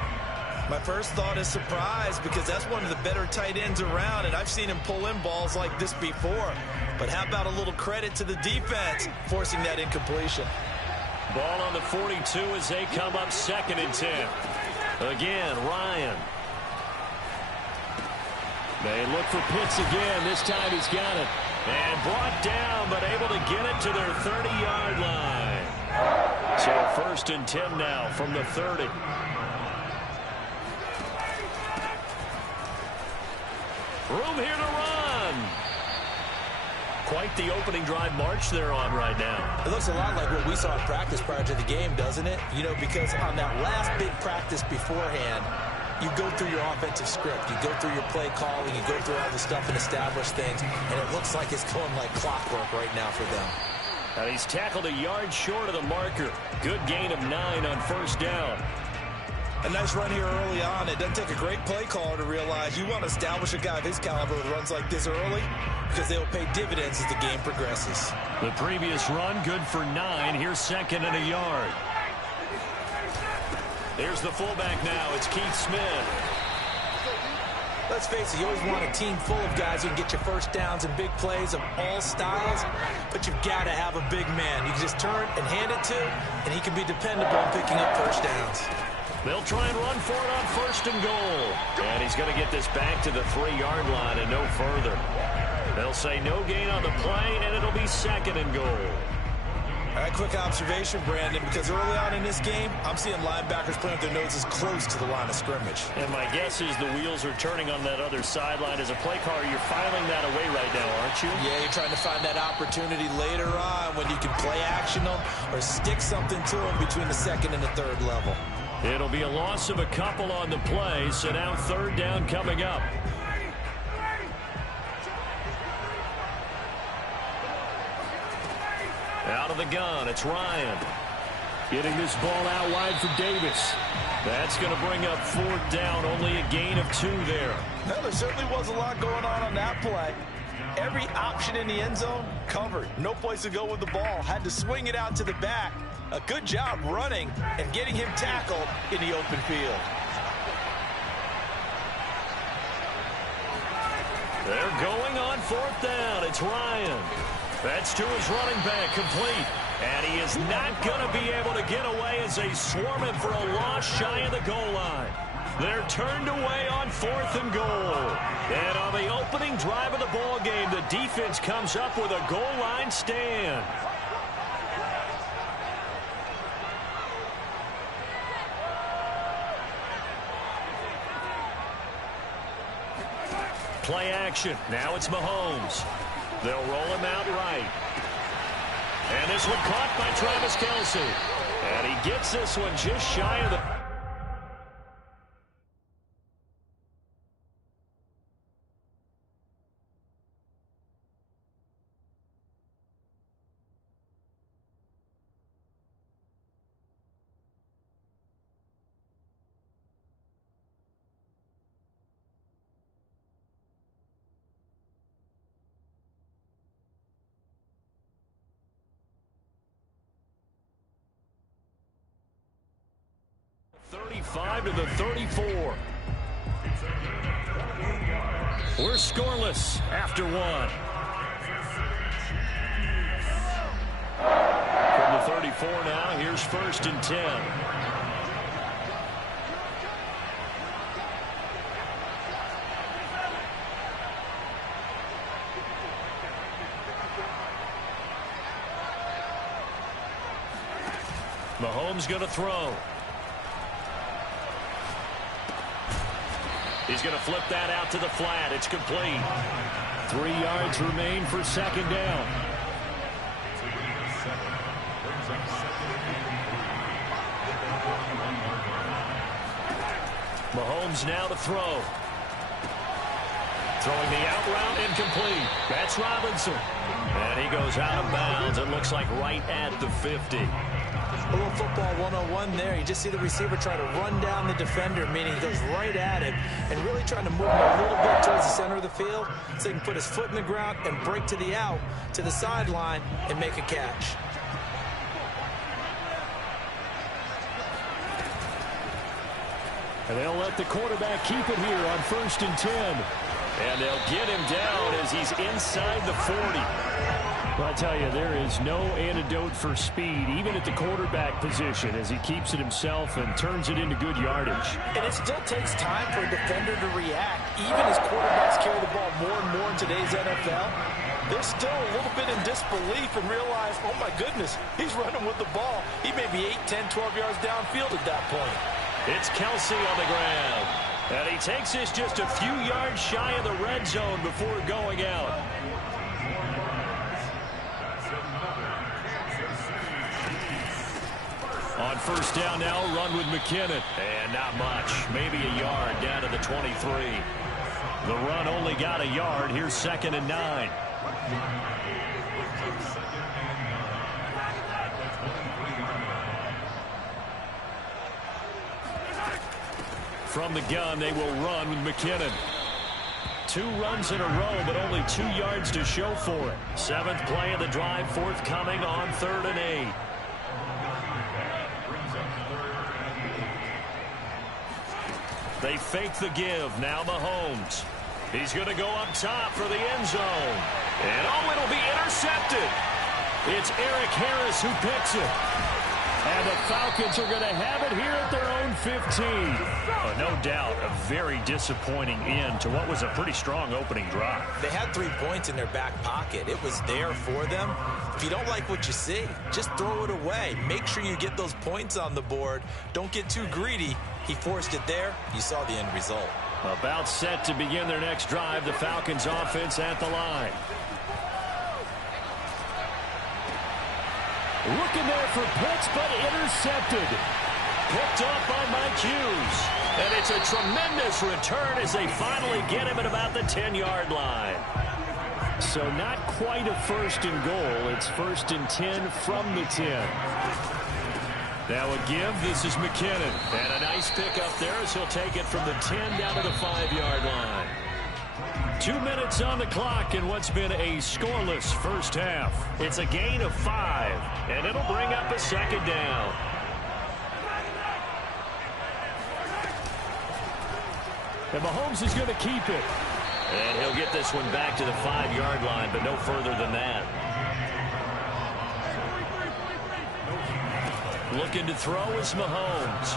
My first thought is surprise because that's one of the better tight ends around, and I've seen him pull in balls like this before. But how about a little credit to the defense forcing that incompletion? Ball on the 42 as they come up 2nd and 10. Again, Ryan. They look for Pitts again. This time he's got it. And brought down, but able to get it to their 30-yard line. So 1st and 10 now from the 30. Room here to run. Quite the opening drive march they're on right now. It looks a lot like what we saw in practice prior to the game, doesn't it? You know, because on that last big practice beforehand, you go through your offensive script. You go through your play calling. You go through all the stuff and establish things. And it looks like it's going like clockwork right now for them. And he's tackled a yard short of the marker. Good gain of 9 on 1st down. A nice run here early on. It doesn't take a great play caller to realize you want to establish a guy of his caliber with runs like this early because they will pay dividends as the game progresses. The previous run, good for 9. Here's 2nd and a yard. There's the fullback now. It's Keith Smith. Let's face it, you always want a team full of guys who can get you first downs and big plays of all styles, but you've got to have a big man. You can just turn and hand it to, and he can be dependable in picking up first downs. They'll try and run for it on 1st and goal. And he's going to get this back to the 3-yard line and no further. They'll say no gain on the play, and it'll be 2nd and goal. All right, quick observation, Brandon, because early on in this game, I'm seeing linebackers playing with their noses close to the line of scrimmage. And my guess is the wheels are turning on that other sideline. As a play caller, you're filing that away right now, aren't you? Yeah, you're trying to find that opportunity later on when you can play action them or stick something to them between the 2nd and the 3rd level. It'll be a loss of a couple on the play, so now 3rd down coming up. Out of the gun, it's Ryan. Getting this ball out wide for Davis. That's going to bring up 4th down, only a gain of 2 there. Well, there certainly was a lot going on that play. Every option in the end zone covered. No place to go with the ball. Had to swing it out to the back. A good job running and getting him tackled in the open field. They're going on 4th down. It's Ryan. That's to his running back, complete. And he is not going to be able to get away as they swarm him for a loss shy of the goal line. They're turned away on 4th and goal. And on the opening drive of the ball game, the defense comes up with a goal line stand. Play action. Now it's Mahomes. They'll roll him out right. And this one caught by Travis Kelce. And he gets this one just shy of the... to the 34. We're scoreless after 1. From the 34 now, here's 1st and 10. Mahomes going to throw. He's going to flip that out to the flat. It's complete. 3 yards remain for 2nd down. Mahomes now to throw. Throwing the out route incomplete. That's Robinson. And he goes out of bounds. It looks like right at the 50. A little football 101 there. You just see the receiver try to run down the defender, meaning he goes right at him and really trying to move him a little bit towards the center of the field so he can put his foot in the ground and break to the out, to the sideline, and make a catch. And they'll let the quarterback keep it here on 1st and 10. And they'll get him down as he's inside the 40. Well, I tell you, there is no antidote for speed, even at the quarterback position, as he keeps it himself and turns it into good yardage. And it still takes time for a defender to react. Even as quarterbacks carry the ball more and more in today's NFL, they're still a little bit in disbelief and realize, oh my goodness, he's running with the ball. He may be 8, 10, 12 yards downfield at that point. It's Kelsey on the ground. And he takes this just a few yards shy of the red zone before going out. On 1st down now, run with McKinnon. And not much. Maybe a yard down to the 23. The run only got a yard. Here's 2nd and 9. From the gun, they will run with McKinnon. 2 runs in a row, but only 2 yards to show for it. 7th play of the drive, forthcoming on 3rd and 8. They fake the give. Now Mahomes. He's going to go up top for the end zone. And, oh, it'll be intercepted. It's Eric Harris who picks it. And the Falcons are going to have it here at their own 15. No doubt a very disappointing end to what was a pretty strong opening drive. They had 3 points in their back pocket. It was there for them. If you don't like what you see, just throw it away. Make sure you get those points on the board. Don't get too greedy. He forced it there. You saw the end result. About set to begin their next drive, the Falcons offense at the line. Looking there for Pitts, but intercepted. Picked up by Mike Hughes. And it's a tremendous return as they finally get him at about the 10-yard line. So not quite a 1st and goal. It's 1st and 10 from the 10. Now a give. This is McKinnon. And a nice pickup there as he'll take it from the 10 down to the 5-yard line. 2 minutes on the clock in what's been a scoreless first half. It's a gain of 5, and it'll bring up a 2nd down. And Mahomes is going to keep it. And he'll get this one back to the 5-yard line, but no further than that. Looking to throw is Mahomes.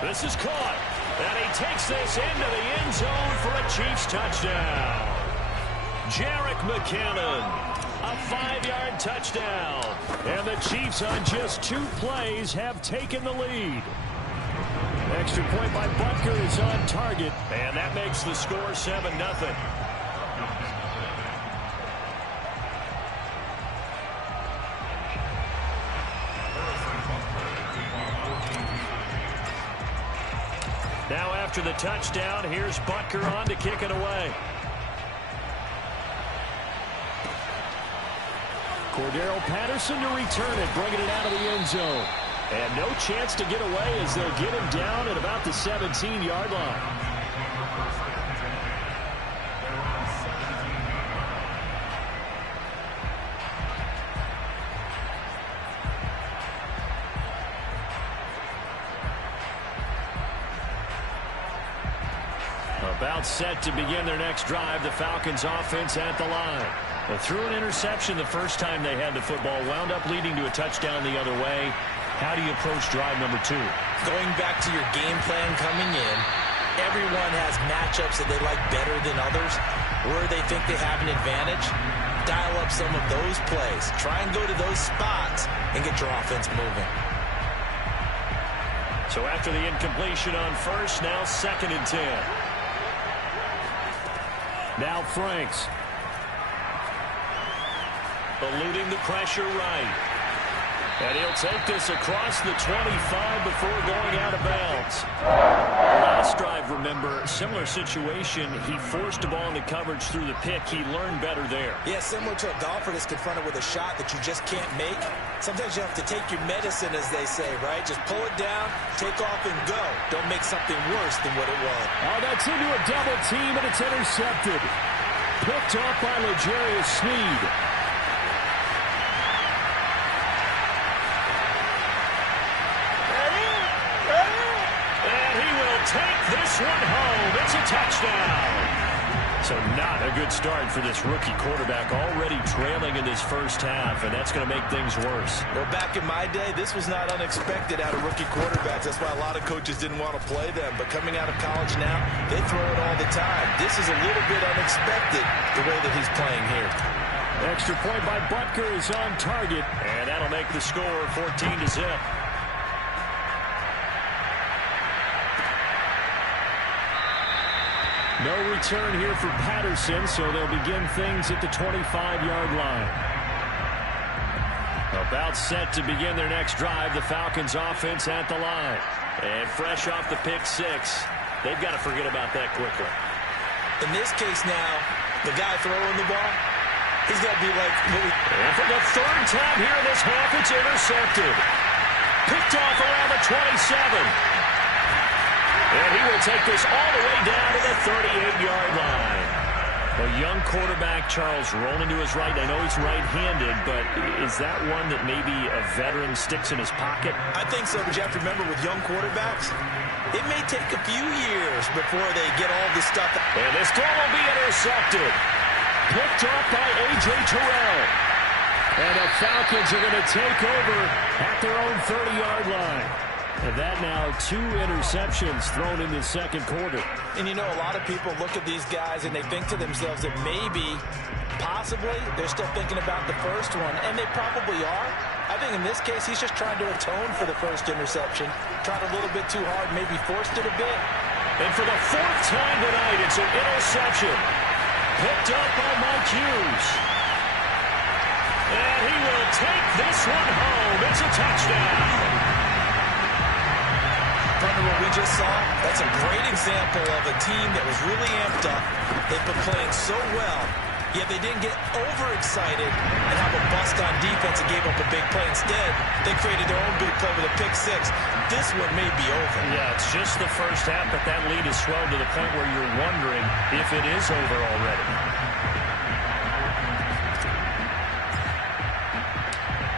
This is caught. And he takes this into the end zone for a Chiefs touchdown. Jerick McKinnon, a 5-yard touchdown. And the Chiefs on just 2 plays have taken the lead. Extra point by Butker is on target. And that makes the score 7-0. Now after the touchdown, here's Butker on to kick it away. Cordero Patterson to return it, bringing it out of the end zone. And no chance to get away as they'll get him down at about the 17-yard line. About set to begin their next drive, the Falcons offense at the line. They threw an interception the first time they had the football, wound up leading to a touchdown the other way. How do you approach drive number 2? Going back to your game plan coming in, everyone has matchups that they like better than others, where they think they have an advantage. Dial up some of those plays. Try and go to those spots and get your offense moving. So after the incompletion on 1st, now 2nd and 10. Now Franks. Eluding the pressure right. And he'll take this across the 25 before going out of bounds. Last drive, remember, similar situation. He forced the ball into coverage through the pick. He learned better there. Yeah, similar to a golfer that's confronted with a shot that you just can't make. Sometimes you have to take your medicine, as they say, right? Just pull it down, take off, and go. Don't make something worse than what it was. Oh, that's into a double team, and it's intercepted. Picked off by L'Jarius Sneed. Take this one home. It's a touchdown. So not a good start for this rookie quarterback, already trailing in this first half, and that's going to make things worse. Well, back in my day, this was not unexpected out of rookie quarterbacks. That's why a lot of coaches didn't want to play them. But coming out of college now, they throw it all the time. This is a little bit unexpected, the way that he's playing here. Extra point by Butker is on target, and that'll make the score 14-0. No return here for Patterson, so they'll begin things at the 25-yard line. About set to begin their next drive, the Falcons offense at the line. And fresh off the pick six, they've got to forget about that quickly. In this case now, the guy throwing the ball, he's got to be like... And for the third time here in this half, it's intercepted. Picked off around the 27. And he will take this all the way down to the 38-yard line. A young quarterback, Charles, rolling to his right. I know he's right-handed, but is that one that maybe a veteran sticks in his pocket? I think so, but you have to remember with young quarterbacks, it may take a few years before they get all this stuff. And this throw will be intercepted. Picked off by A.J. Terrell. And the Falcons are going to take over at their own 30-yard line. And that now 2 interceptions thrown in the second quarter. And you know, a lot of people look at these guys and they think to themselves that maybe, possibly, they're still thinking about the first one. And they probably are. I think in this case, he's just trying to atone for the first interception. Tried a little bit too hard, maybe forced it a bit. And for the 4th time tonight, it's an interception. Picked up by Mike Hughes. And he will take this one home. It's a touchdown. What we just saw, that's a great example of a team that was really amped up. They've been playing so well, yet they didn't get overexcited and have a bust on defense and gave up a big play. Instead, they created their own big play with a pick six. This one may be over. Yeah, it's just the first half, but that lead is swelled to the point where you're wondering if it is over already.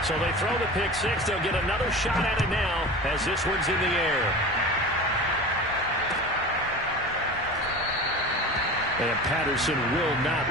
So they throw the pick six. They'll get another shot at it now as this one's in the air. And Patterson will not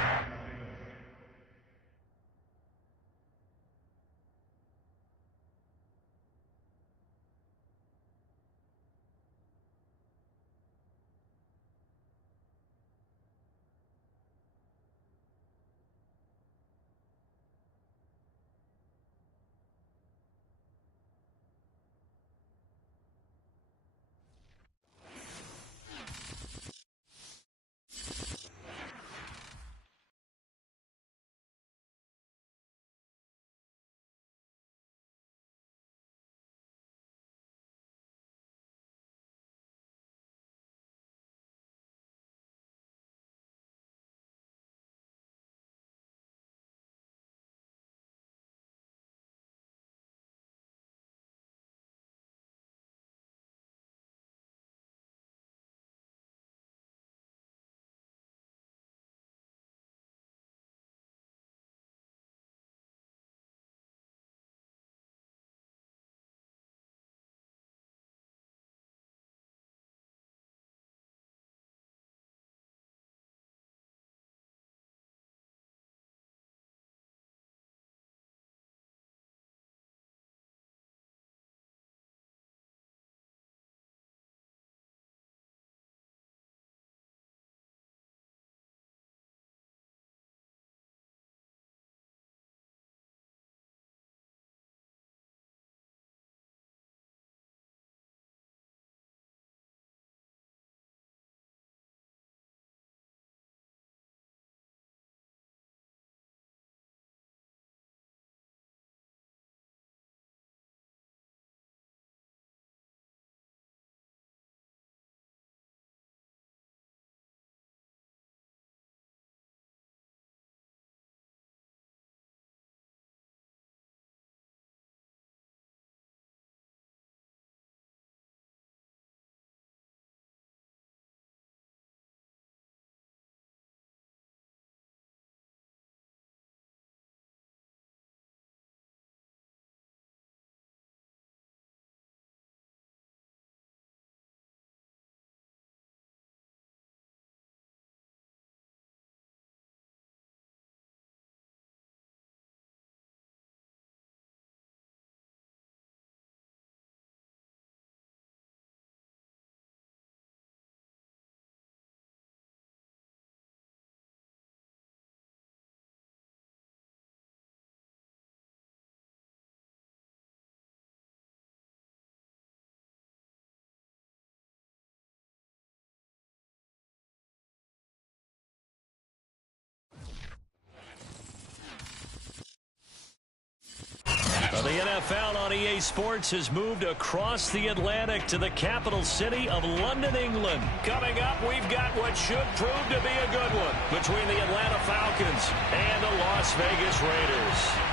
Well, the NFL on EA Sports has moved across the Atlantic to the capital city of London, England. Coming up, we've got what should prove to be a good one between the Atlanta Falcons and the Las Vegas Raiders.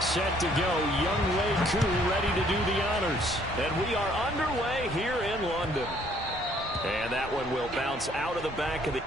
Set to go, Young Wei Koo ready to do the honors. And we are underway here in London. And that one will bounce out of the back of the...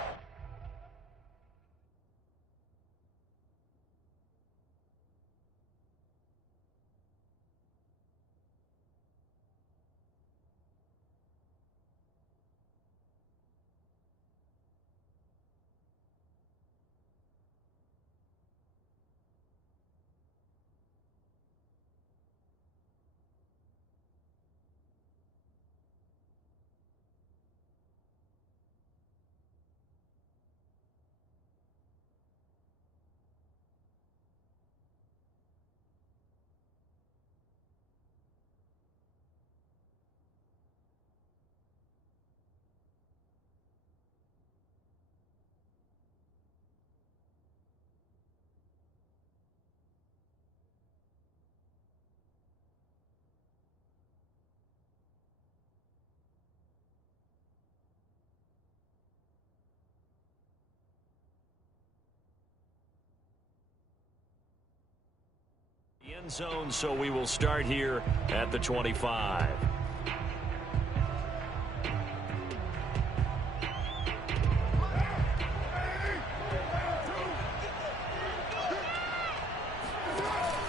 end zone, so we will start here at the 25.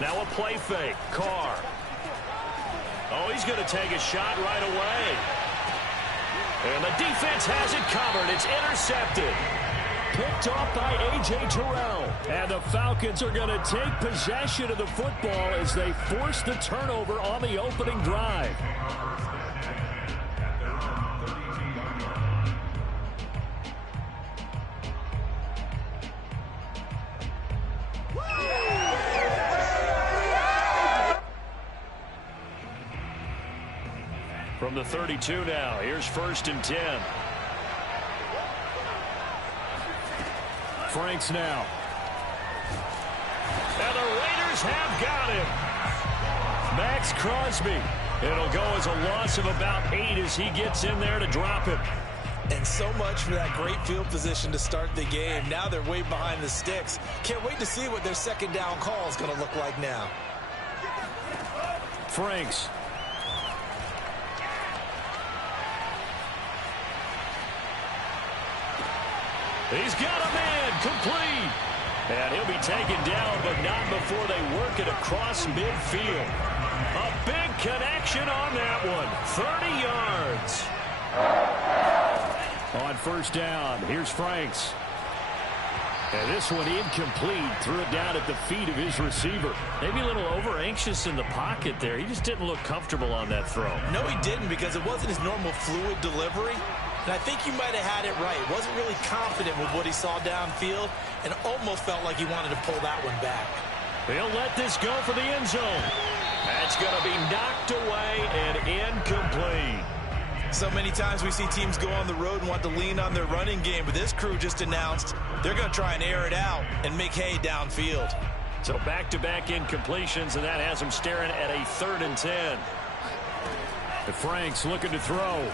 Now a play fake. Carr. Oh, he's going to take a shot right away. And the defense has it covered. It's intercepted. Picked off by A.J. Terrell. And the Falcons are going to take possession of the football as they force the turnover on the opening drive. From the 32 now, here's 1st and 10. Franks now. And the Raiders have got him. Max Crosby. It'll go as a loss of about 8 as he gets in there to drop it. And so much for that great field position to start the game. Now they're way behind the sticks. Can't wait to see what their second down call is going to look like now. Franks. He's got a man complete. And he'll be taken down, but not before they work it across midfield. A big connection on that one. 30 yards. On 1st down, here's Franks. And this one incomplete. Threw it down at the feet of his receiver. Maybe a little over-anxious in the pocket there. He just didn't look comfortable on that throw. No, he didn't, because it wasn't his normal fluid delivery. And I think you might have had it right. Wasn't really confident with what he saw downfield and almost felt like he wanted to pull that one back. He'll let this go for the end zone. That's going to be knocked away and incomplete. So many times we see teams go on the road and want to lean on their running game, but this crew just announced they're going to try and air it out and make hay downfield. So back-to-back incompletions, and that has him staring at a 3rd and 10. And Franks looking to throw.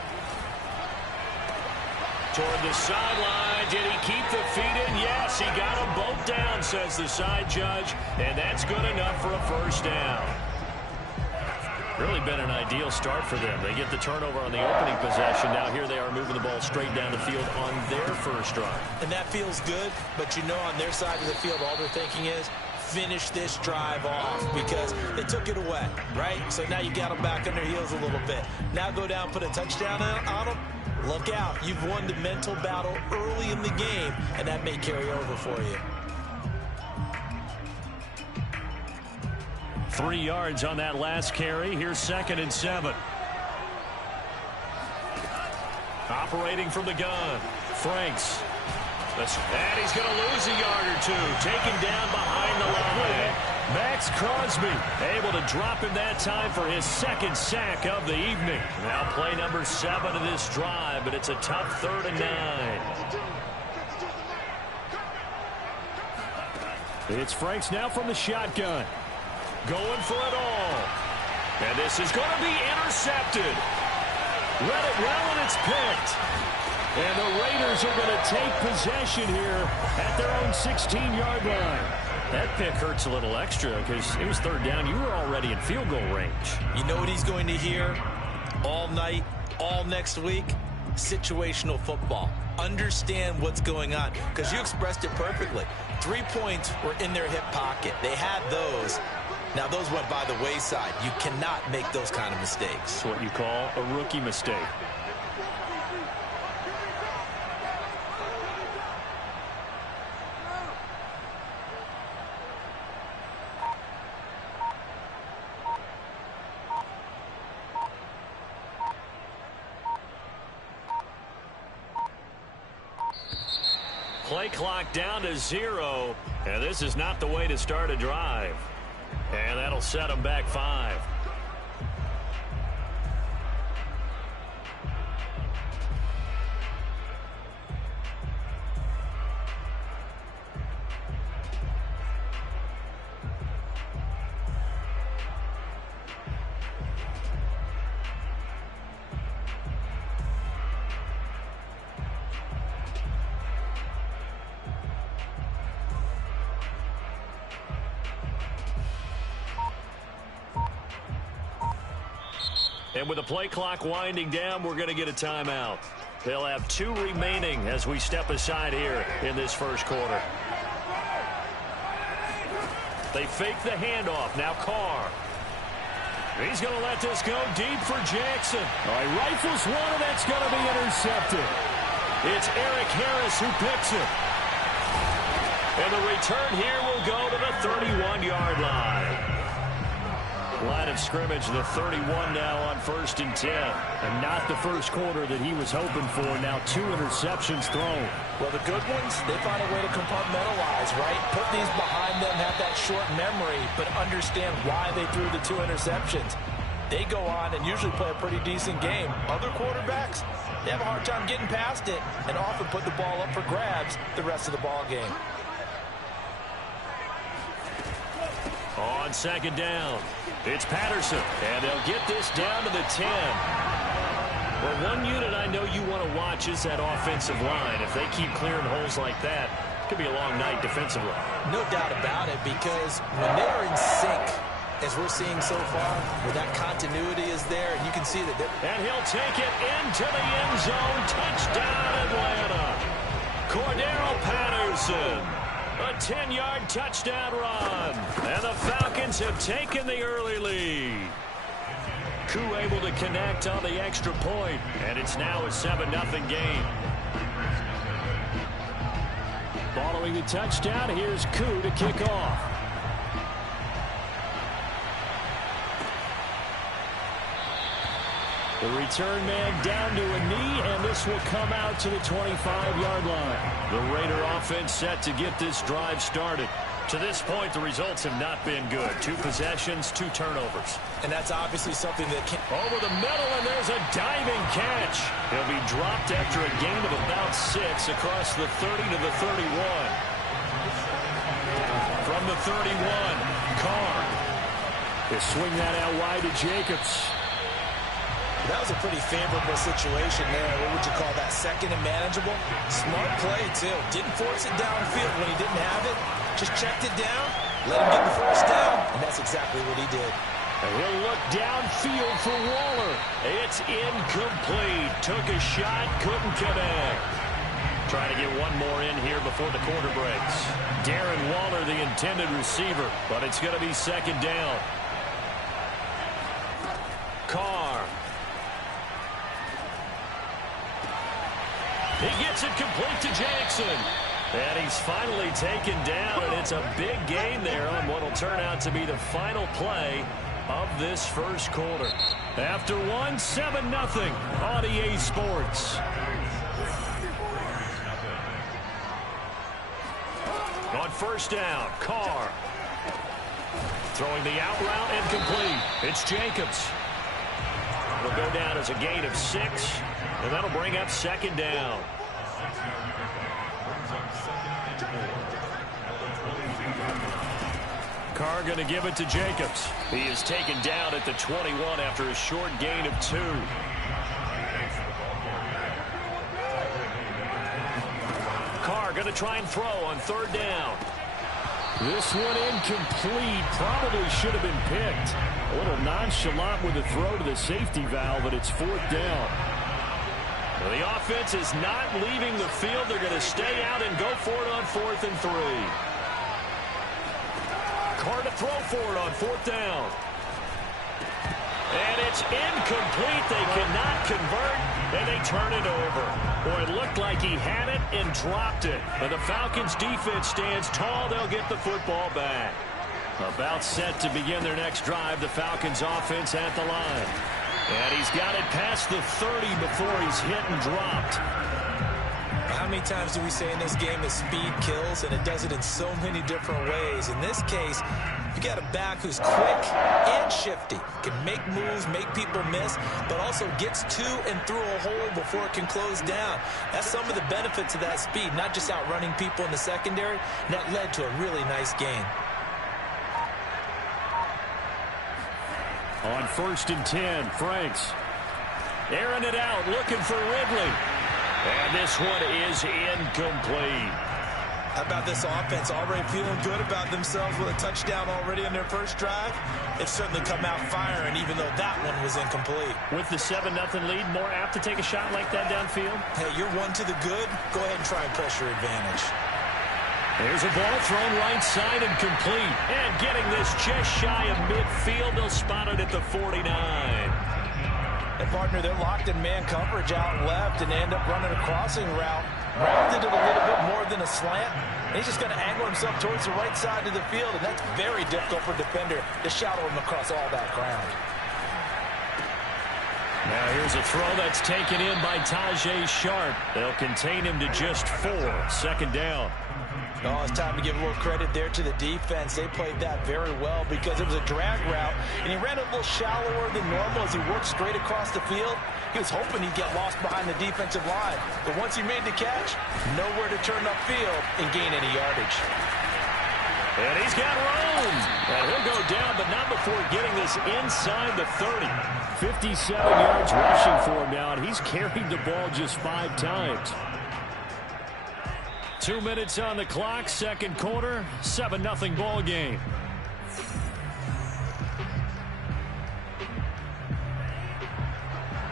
Toward the sideline. Did he keep the feet in? Yes, he got them both down, says the side judge, and that's good enough for a 1st down. Really been an ideal start for them. They get the turnover on the opening possession. Now here they are moving the ball straight down the field on their 1st drive. And that feels good, but you know on their side of the field all they're thinking is finish this drive off because they took it away, right? So now you got them back on their heels a little bit. Now go down, put a touchdown on them. Look out. You've won the mental battle early in the game, and that may carry over for you. 3 yards on that last carry. Here's 2nd and 7. Operating from the gun. Franks. And he's going to lose a yard or two. Taken down behind the line. Max Crosby able to drop him that time for his second sack of the evening. Now play number 7 of this drive, but it's a tough 3rd and 9. It's Franks now from the shotgun. Going for it all. And this is going to be intercepted. Read it well, and it's picked. And the Raiders are going to take possession here at their own 16-yard line. That pick hurts a little extra because it was 3rd down. You were already in field goal range. You know what he's going to hear all night, all next week? Situational football. Understand what's going on, because you expressed it perfectly. 3 points were in their hip pocket. They had those. Now, those went by the wayside. You cannot make those kind of mistakes. It's what you call a rookie mistake. Play clock down to 0, and this is not the way to start a drive. And that'll set them back 5. And with the play clock winding down, we're going to get a timeout. They'll have 2 remaining as we step aside here in this first quarter. They fake the handoff. Now Carr. He's going to let this go deep for Jackson. All right, rifles one, and that's going to be intercepted. It's Eric Harris who picks it. And the return here will go to the 31-yard line. Line of scrimmage, the 31 now on 1st and 10. And not the first quarter that he was hoping for. Now 2 interceptions thrown. Well, the good ones, they find a way to compartmentalize, right? Put these behind them, have that short memory, but understand why they threw the 2 interceptions. They go on and usually play a pretty decent game. Other quarterbacks, they have a hard time getting past it and often put the ball up for grabs the rest of the ball game. On 2nd down, it's Patterson, and they'll get this down to the 10. Well, one unit I know you want to watch is that offensive line. If they keep clearing holes like that, it could be a long night defensively. No doubt about it, because when they're in sync, as we're seeing so far, where that continuity is there, and you can see that they're... And he'll take it into the end zone. Touchdown, Atlanta. Cordero Patterson. A 10-yard touchdown run. And the Falcons have taken the early lead. Koo able to connect on the extra point, and it's now a 7-0 game. Following the touchdown, here's Koo to kick off. The return man down to a knee, and this will come out to the 25-yard line. The Raider offense set to get this drive started. To this point, the results have not been good. 2 possessions, 2 turnovers. And that's obviously something that can... Over the middle, and there's a diving catch. He'll be dropped after a gain of about 6 across the 30 to the 31. From the 31, Carr. They swing that out wide to Jacobs. That was a pretty favorable situation there. What would you call that? Second and manageable? Smart play, too. Didn't force it downfield when he didn't have it. Just checked it down, let him get the first down, and that's exactly what he did. And he'll look downfield for Waller. It's incomplete. Took a shot, couldn't connect. Trying to get one more in here before the quarter breaks. Darren Waller, the intended receiver, but it's going to be 2nd down. Carr. He gets it complete to Jackson. And he's finally taken down, and it's a big gain there on what will turn out to be the final play of this first quarter. After one, 7-0 on EA Sports. On first down, Carr. Throwing the out route and complete. It's Jacobs. It'll go down as a gain of 6, and that'll bring up second down. Carr going to give it to Jacobs. He is taken down at the 21 after a short gain of 2. Carr going to try and throw on third down. This one incomplete. Probably should have been picked. A little nonchalant with the throw to the safety valve, but it's fourth down. Well, the offense is not leaving the field. They're going to stay out and go for it on 4th and 3. Carr to throw for it on 4th down. And it's incomplete. They cannot convert, and they turn it over. Boy, it looked like he had it and dropped it. And the Falcons' defense stands tall. They'll get the football back. About set to begin their next drive, the Falcons' offense at the line. And he's got it past the 30 before he's hit and dropped. How many times do we say in this game that speed kills, and it does it in so many different ways? In this case, you got a back who's quick and shifty, can make moves, make people miss, but also gets to and through a hole before it can close down. That's some of the benefits of that speed, not just outrunning people in the secondary. And that led to a really nice game. On 1st and 10, Franks airing it out, looking for Ridley. And this one is incomplete. How about this offense already feeling good about themselves with a touchdown already in their first drive? It's certainly come out firing, even though that one was incomplete. With the 7-0 lead, more apt to take a shot like that downfield? Hey, you're one to the good. Go ahead and try and press your advantage. There's a ball thrown right side and complete. And getting this just shy of midfield, they'll spot it at the 49. And, partner, they're locked in man coverage out left, and they end up running a crossing route. Rounded it a little bit more than a slant. And he's just going to angle himself towards the right side of the field, and that's very difficult for a defender to shadow him across all that ground. Now here's a throw that's taken in by Tajae Sharpe. They'll contain him to just 4. Second down. Oh, it's time to give a little credit there to the defense. They played that very well because it was a drag route, and he ran a little shallower than normal as he worked straight across the field. He was hoping he'd get lost behind the defensive line, but once he made the catch, nowhere to turn upfield and gain any yardage. And he's got room. And he'll go down, but not before getting this inside the 30. 57 yards rushing for him now, and he's carried the ball just 5 times. 2 minutes on the clock, second quarter, 7-0 ball game.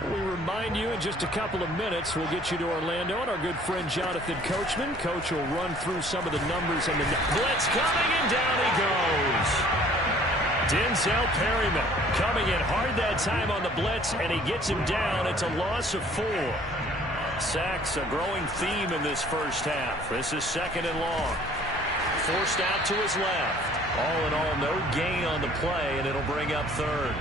We remind you in just a couple of minutes, we'll get you to Orlando and our good friend Jonathan Coachman. Coach will run through some of the numbers and the blitz coming, and down he goes. Denzel Perryman coming in hard that time on the blitz, and he gets him down. It's a loss of 4. Sacks, a growing theme in this first half. This is second and long. Forced out to his left. All in all, no gain on the play, and it'll bring up third.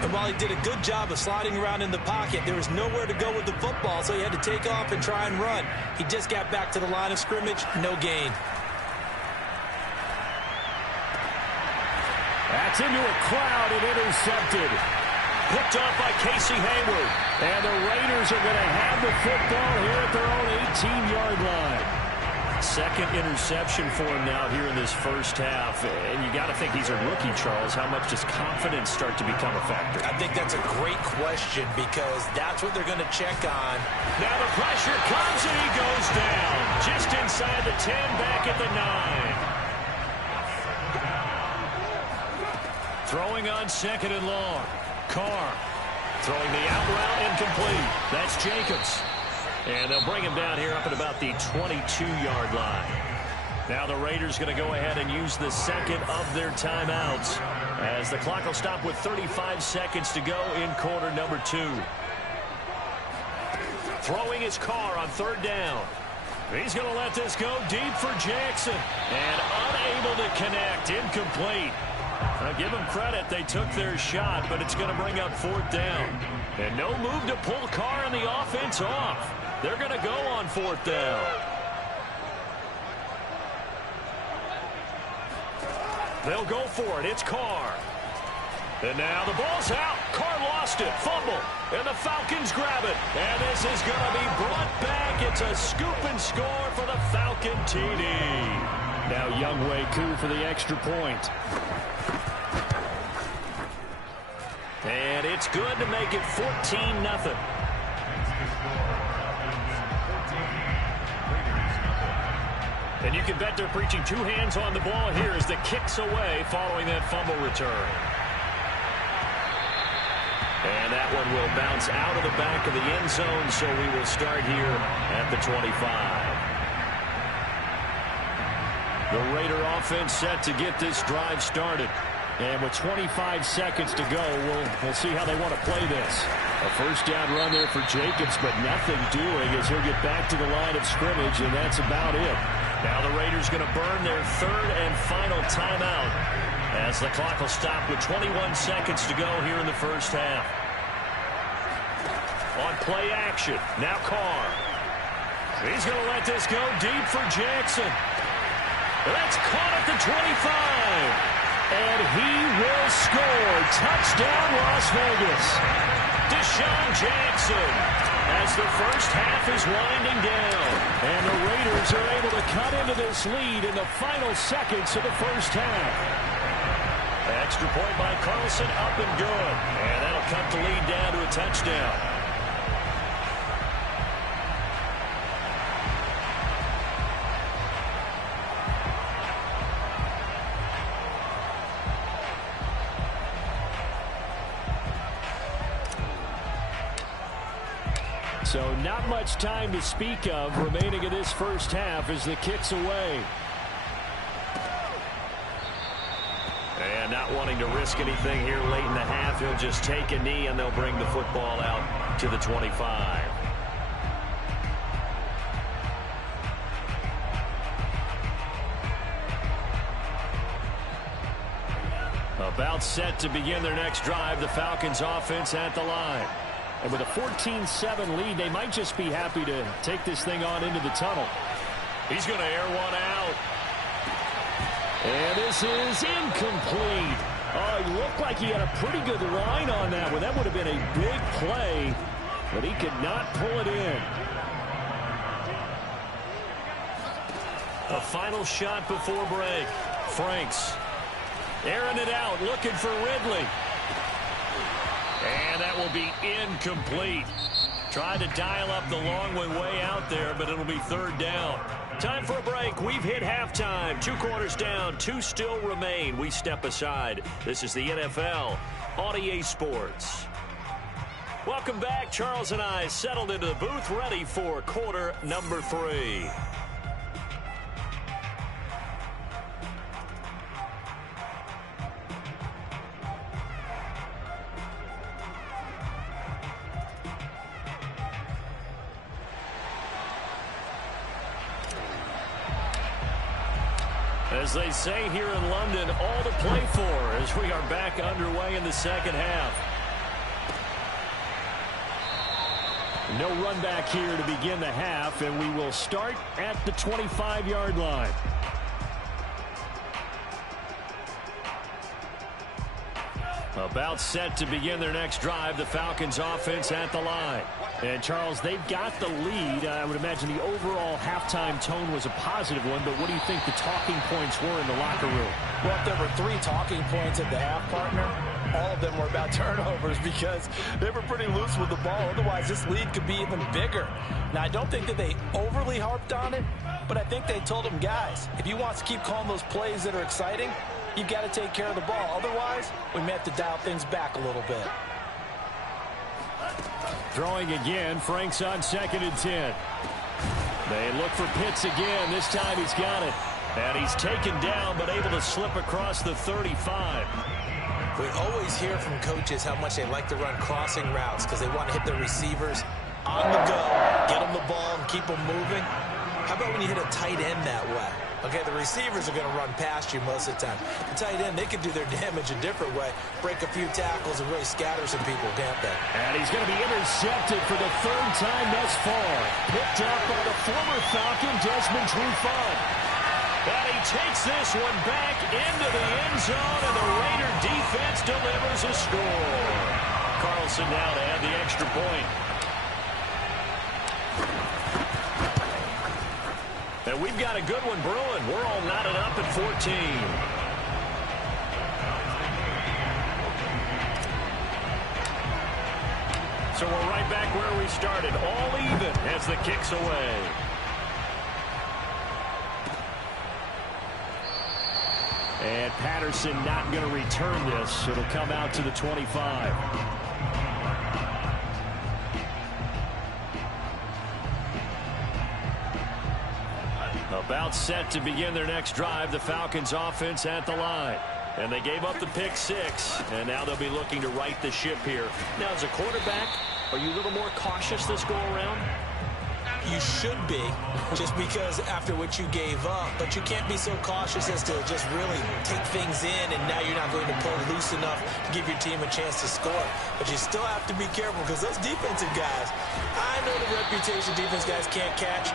And while he did a good job of sliding around in the pocket, there was nowhere to go with the football, so he had to take off and try and run. He just got back to the line of scrimmage, no gain. That's into a crowd and intercepted. Picked off by Casey Hayward. And the Raiders are going to have the football here at their own 18-yard line. Second interception for him now here in this first half. And you got to think he's a rookie, Charles. How much does confidence start to become a factor? I think that's a great question because that's what they're going to check on. Now the pressure comes and he goes down. Just inside the 10, back at the 9. Throwing on second and long. Carr throwing the out route incomplete. That's Jacobs. And they'll bring him down here up at about the 22-yard line. Now the Raiders going to go ahead and use the second of their timeouts as the clock will stop with 35 seconds to go in quarter number 2. Throwing his Carr on third down. He's going to let this go deep for Jackson. And unable to connect. Incomplete. Give them credit. They took their shot, but it's going to bring up 4th down. And no move to pull Carr and the offense off. They're going to go on 4th down. They'll go for it. It's Carr. And now the ball's out. Carr lost it. Fumble. And the Falcons grab it. And this is going to be brought back. It's a scoop and score for the Falcon TD. Now Younghoe Koo for the extra point. And it's good to make it 14-0. And you can bet they're preaching 2 hands on the ball here as the kick's away following that fumble return. And that one will bounce out of the back of the end zone, so we will start here at the 25. The Raider offense set to get this drive started. And with 25 seconds to go, we'll see how they want to play this. A first down run there for Jacobs, but nothing doing as he'll get back to the line of scrimmage, and that's about it. Now the Raiders going to burn their 3rd and final timeout as the clock will stop with 21 seconds to go here in the first half. On play action, now Carr. He's going to let this go deep for Jackson. That's caught at the 25. And he will score. Touchdown, Las Vegas. Deshaun Jackson as the first half is winding down. And the Raiders are able to cut into this lead in the final seconds of the first half. Extra point by Carlson, up and good. And that'll cut the lead down to a touchdown. So not much time to speak of remaining in this first half as the kick's away. And not wanting to risk anything here late in the half, he'll just take a knee and they'll bring the football out to the 25. About set to begin their next drive, the Falcons offense at the line. And with a 14-7 lead, they might just be happy to take this thing on into the tunnel. He's going to air one out. And this is incomplete. Oh, he looked like he had a pretty good line on that one. That would have been a big play, but he could not pull it in. A final shot before break. Franks airing it out, looking for Ridley. And that will be incomplete. Tried to dial up the long way out there, but it'll be 3rd down. Time for a break. We've hit halftime. 2 quarters down, 2 still remain. We step aside. This is the NFL on EA Sports. Welcome back. Charles and I settled into the booth, ready for quarter number 3. As they say here in London, all to play for as we are back underway in the second half. No run back here to begin the half, and we will start at the 25-yard line. About set to begin their next drive, the Falcons offense at the line. And, Charles, they've got the lead. I would imagine the overall halftime tone was a positive one, but what do you think the talking points were in the locker room? Well, if there were 3 talking points at the half, partner, all of them were about turnovers because they were pretty loose with the ball. Otherwise, this lead could be even bigger. Now, I don't think that they overly harped on it, but I think they told them, guys, if you want to keep calling those plays that are exciting, you've got to take care of the ball. Otherwise, we may have to dial things back a little bit. Throwing again, Franks on 2nd and 10. They look for Pitts again. This time he's got it. And he's taken down, but able to slip across the 35. We always hear from coaches how much they like to run crossing routes because they want to hit their receivers on the go, get them the ball, and keep them moving. How about when you hit a tight end that way? Okay, the receivers are going to run past you most of the time. The tight end, they can do their damage a different way. Break a few tackles and really scatter some people, can't they? And he's going to be intercepted for the third time thus far. Picked up by the former Falcon, Desmond Trufant. And he takes this one back into the end zone, and the Raider defense delivers a score. Carlson now to add the extra point. And we've got a good one brewing. We're all knotted up at 14. So we're right back where we started, all even as the kick's away. And Patterson not going to return this. It'll come out to the 25. About set to begin their next drive, the Falcons offense at the line. And they gave up the pick 6, and now they'll be looking to right the ship here. Now, as a quarterback, are you a little more cautious this go-around? You should be, just because after what you gave up. But you can't be so cautious as to just really take things in, and now you're not going to pull loose enough to give your team a chance to score. But you still have to be careful, because those defensive guys, I know the reputation defense guys can't catch.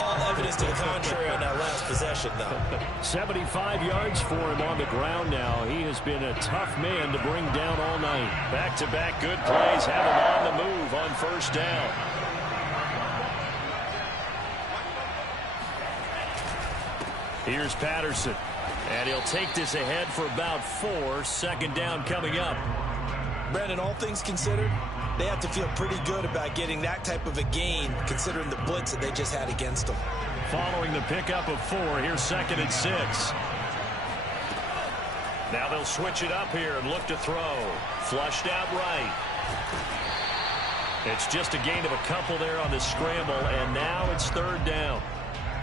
All evidence to the contrary on that last possession, though. 75 yards for him on the ground now. He has been a tough man to bring down all night. Back-to-back good plays have him on the move on first down. Here's Patterson, and he'll take this ahead for about 4. Second down coming up. Brandon, all things considered, they have to feel pretty good about getting that type of a gain, considering the blitz that they just had against them. Following the pickup of 4, here's 2nd and 6. Now they'll switch it up here and look to throw. Flushed out right. It's just a gain of a couple there on the scramble, and now it's 3rd down.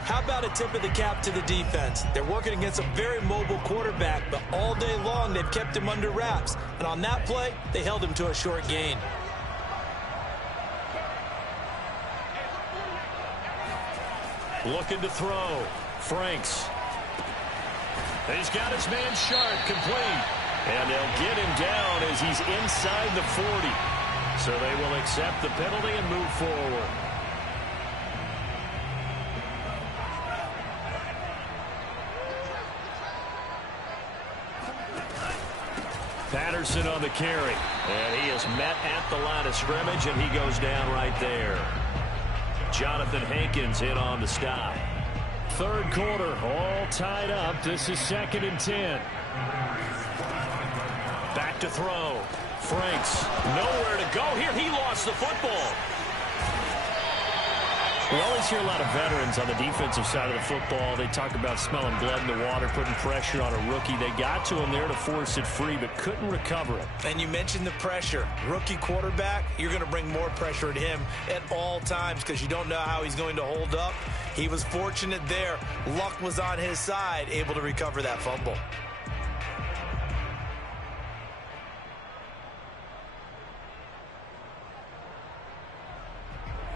How about a tip of the cap to the defense? They're working against a very mobile quarterback, but all day long they've kept him under wraps. And on that play, they held him to a short gain. Looking to throw. Franks. He's got his man Sharp complete. And they'll get him down as he's inside the 40. So they will accept the penalty and move forward. Patterson on the carry. And he is met at the line of scrimmage, and he goes down right there. Jonathan Hankins in on the stop. 3rd quarter, all tied up. This is 2nd and 10. Back to throw. Franks, nowhere to go here. He lost the football. We always hear a lot of veterans on the defensive side of the football. They talk about smelling blood in the water, putting pressure on a rookie. They got to him there to force it free, but couldn't recover it. And you mentioned the pressure. Rookie quarterback, you're going to bring more pressure at him at all times because you don't know how he's going to hold up. He was fortunate there. Luck was on his side, able to recover that fumble.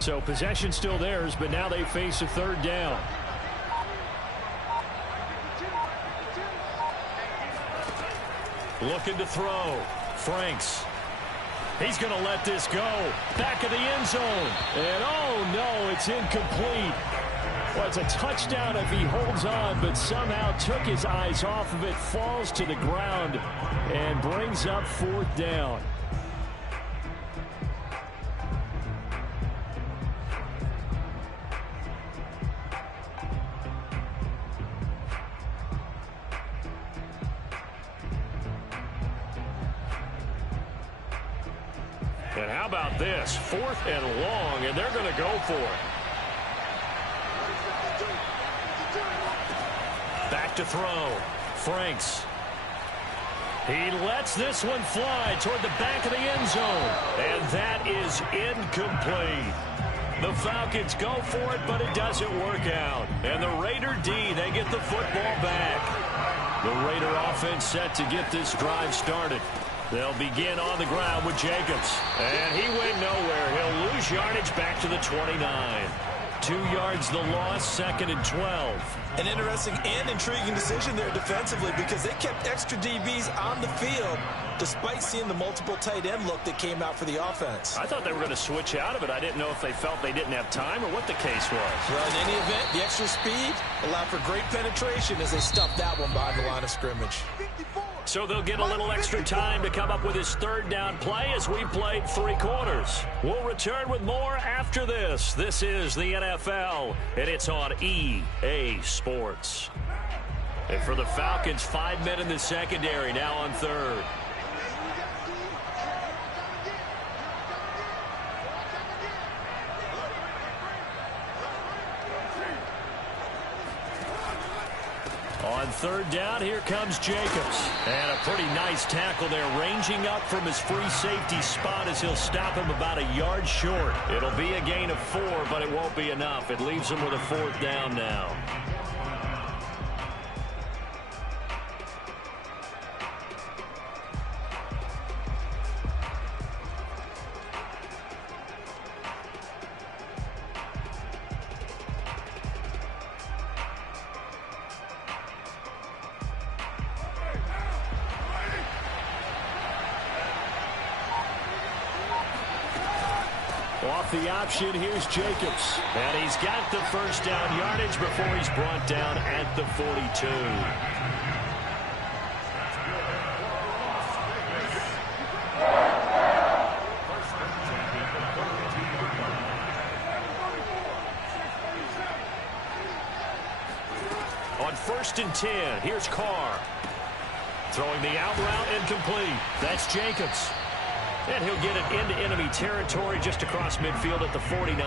So possession still theirs, but now they face a 3rd down. Looking to throw. Franks. He's going to let this go. Back of the end zone. And oh no, it's incomplete. Well, it's a touchdown if he holds on, but somehow took his eyes off of it, falls to the ground, and brings up 4th down. And how about this? 4th and long, and they're going to go for it. Back to throw. Franks. He lets this one fly toward the back of the end zone. And that is incomplete. The Falcons go for it, but it doesn't work out. And the Raider D, they get the football back. The Raider offense set to get this drive started. They'll begin on the ground with Jacobs. And he went nowhere. He'll lose yardage back to the 29. 2 yards the loss, 2nd and 12. An interesting and intriguing decision there defensively because they kept extra DBs on the field despite seeing the multiple tight end look that came out for the offense. I thought they were going to switch out of it. I didn't know if they felt they didn't have time or what the case was. Well, in any event, the extra speed allowed for great penetration as they stuffed that one behind the line of scrimmage. So they'll get a little extra time to come up with his 3rd down play as we played 3 quarters. We'll return with more after this. This is the NFL, and it's on EA Sports. And for the Falcons, 5 men in the secondary, now on 3rd. On 3rd down, here comes Jacobs. And a pretty nice tackle there, ranging up from his free safety spot as he'll stop him about a yard short. It'll be a gain of 4, but it won't be enough. It leaves him with a 4th down now. Off the option, here's Jacobs. And he's got the 1st down yardage before he's brought down at the 42. On 1st and 10, here's Carr. Throwing the out route incomplete. That's Jacobs. And he'll get it into enemy territory just across midfield at the 49.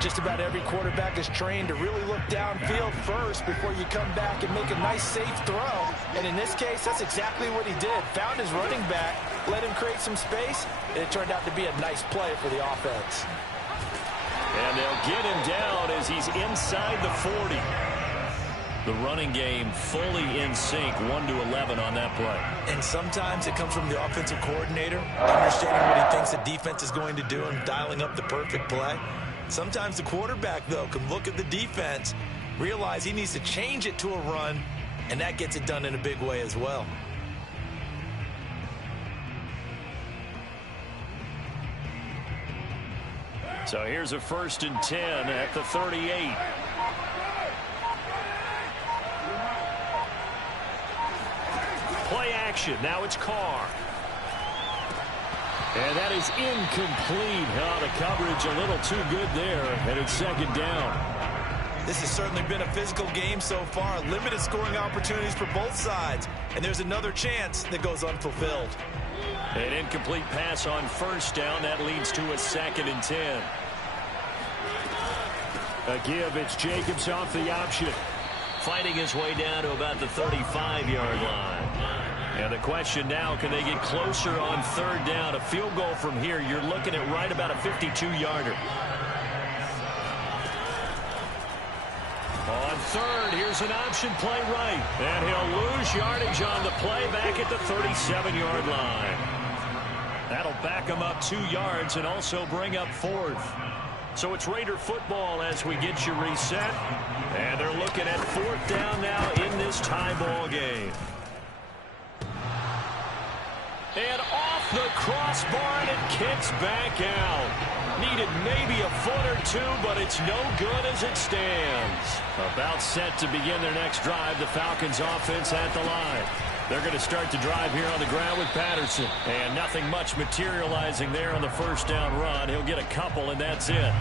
Just about every quarterback is trained to really look downfield first before you come back and make a nice, safe throw. And in this case, that's exactly what he did. Found his running back, let him create some space, and it turned out to be a nice play for the offense. And they'll get him down as he's inside the 40. The running game fully in sync, 1-11 on that play. And sometimes it comes from the offensive coordinator, understanding what he thinks the defense is going to do and dialing up the perfect play. Sometimes the quarterback, though, can look at the defense, realize he needs to change it to a run, and that gets it done in a big way as well. So here's a 1st and 10 at the 38. Play action. Now it's Carr. And that is incomplete. Oh, the coverage a little too good there. And it's 2nd down. This has certainly been a physical game so far. Limited scoring opportunities for both sides. And there's another chance that goes unfulfilled. An incomplete pass on 1st down. That leads to a 2nd and 10. A give. It's Jacobs off the option. Fighting his way down to about the 35-yard line. And the question now, can they get closer on 3rd down? A field goal from here, you're looking at right about a 52-yarder. On 3rd, here's an option play right. And he'll lose yardage on the play back at the 37-yard line. That'll back him up 2 yards and also bring up 4th. So it's Raider football as we get you reset. And they're looking at 4th down now in this tie ball game. And off the crossbar, and it kicks back out. Needed maybe a foot or 2, but it's no good as it stands. About set to begin their next drive, the Falcons offense at the line. They're going to start the drive here on the ground with Patterson. And nothing much materializing there on the 1st down run. He'll get a couple, and that's it.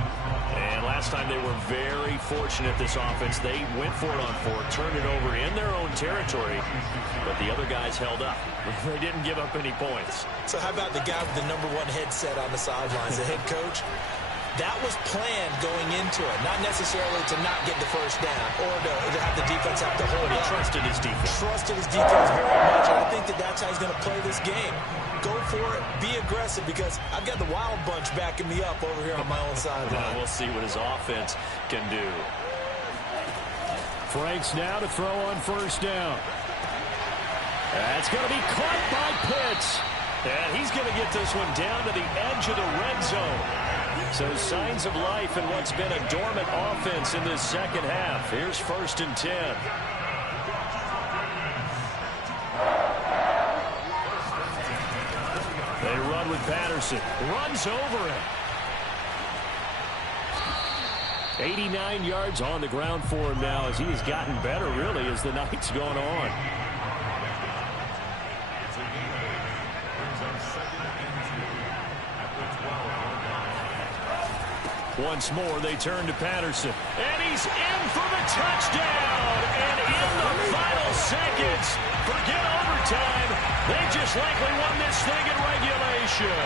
And last time they were very fortunate, this offense. They went for it on 4, turned it over in their own territory, but the other guys held up. They didn't give up any points. So how about the guy with the #1 headset on the sidelines, the head coach? That was planned going into it, not necessarily to not get the 1st down or to have the defense have to hold He up. trusted his defense. Trusted his defense very much, and I think that that's how he's going to play this game. Go for it, be aggressive, because I've got the wild bunch backing me up over here on my own sideline. We'll see what his offense can do. Franks now to throw on 1st down. That's going to be caught by Pitts. And he's going to get this one down to the edge of the red zone. So signs of life in what's been a dormant offense in this second half. Here's 1st and 10. They run with Patterson. Runs over him. 89 yards on the ground for him now as he has gotten better, really, as the night's gone on. Once more, they turn to Patterson. And he's in for the touchdown. And in the final seconds, forget overtime. They just likely won this thing in regulation.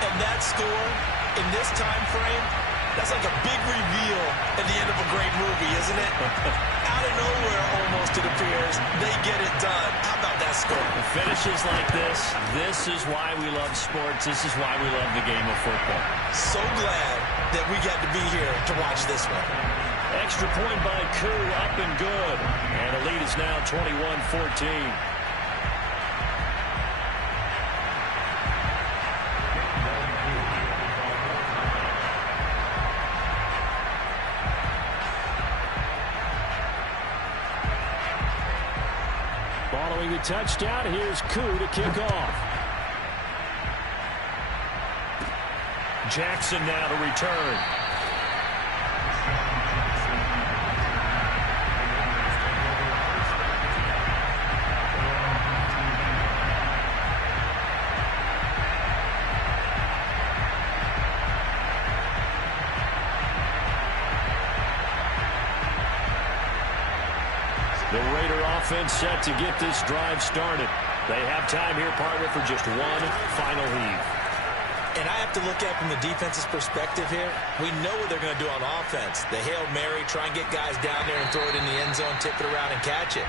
And that score in this time frame, that's like a big reveal at the end of a great movie, isn't it? Out of nowhere, almost, it appears, they get it done. How about that score? Finishes like this is why we love sports. This is why we love the game of football. So glad that we got to be here to watch this one. Extra point by Koo, up and good. And the lead is now 21-14. Following the touchdown, here's Koo to kick off. Jackson now to return. The Raider offense set to get this drive started. They have time here, partner, for just one final heave. And I have to look at it from the defense's perspective here. We know what they're going to do on offense. The Hail Mary, try and get guys down there and throw it in the end zone, tip it around and catch it.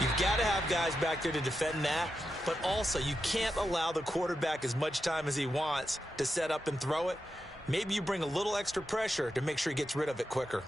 You've got to have guys back there to defend that, but also you can't allow the quarterback as much time as he wants to set up and throw it. Maybe you bring a little extra pressure to make sure he gets rid of it quicker.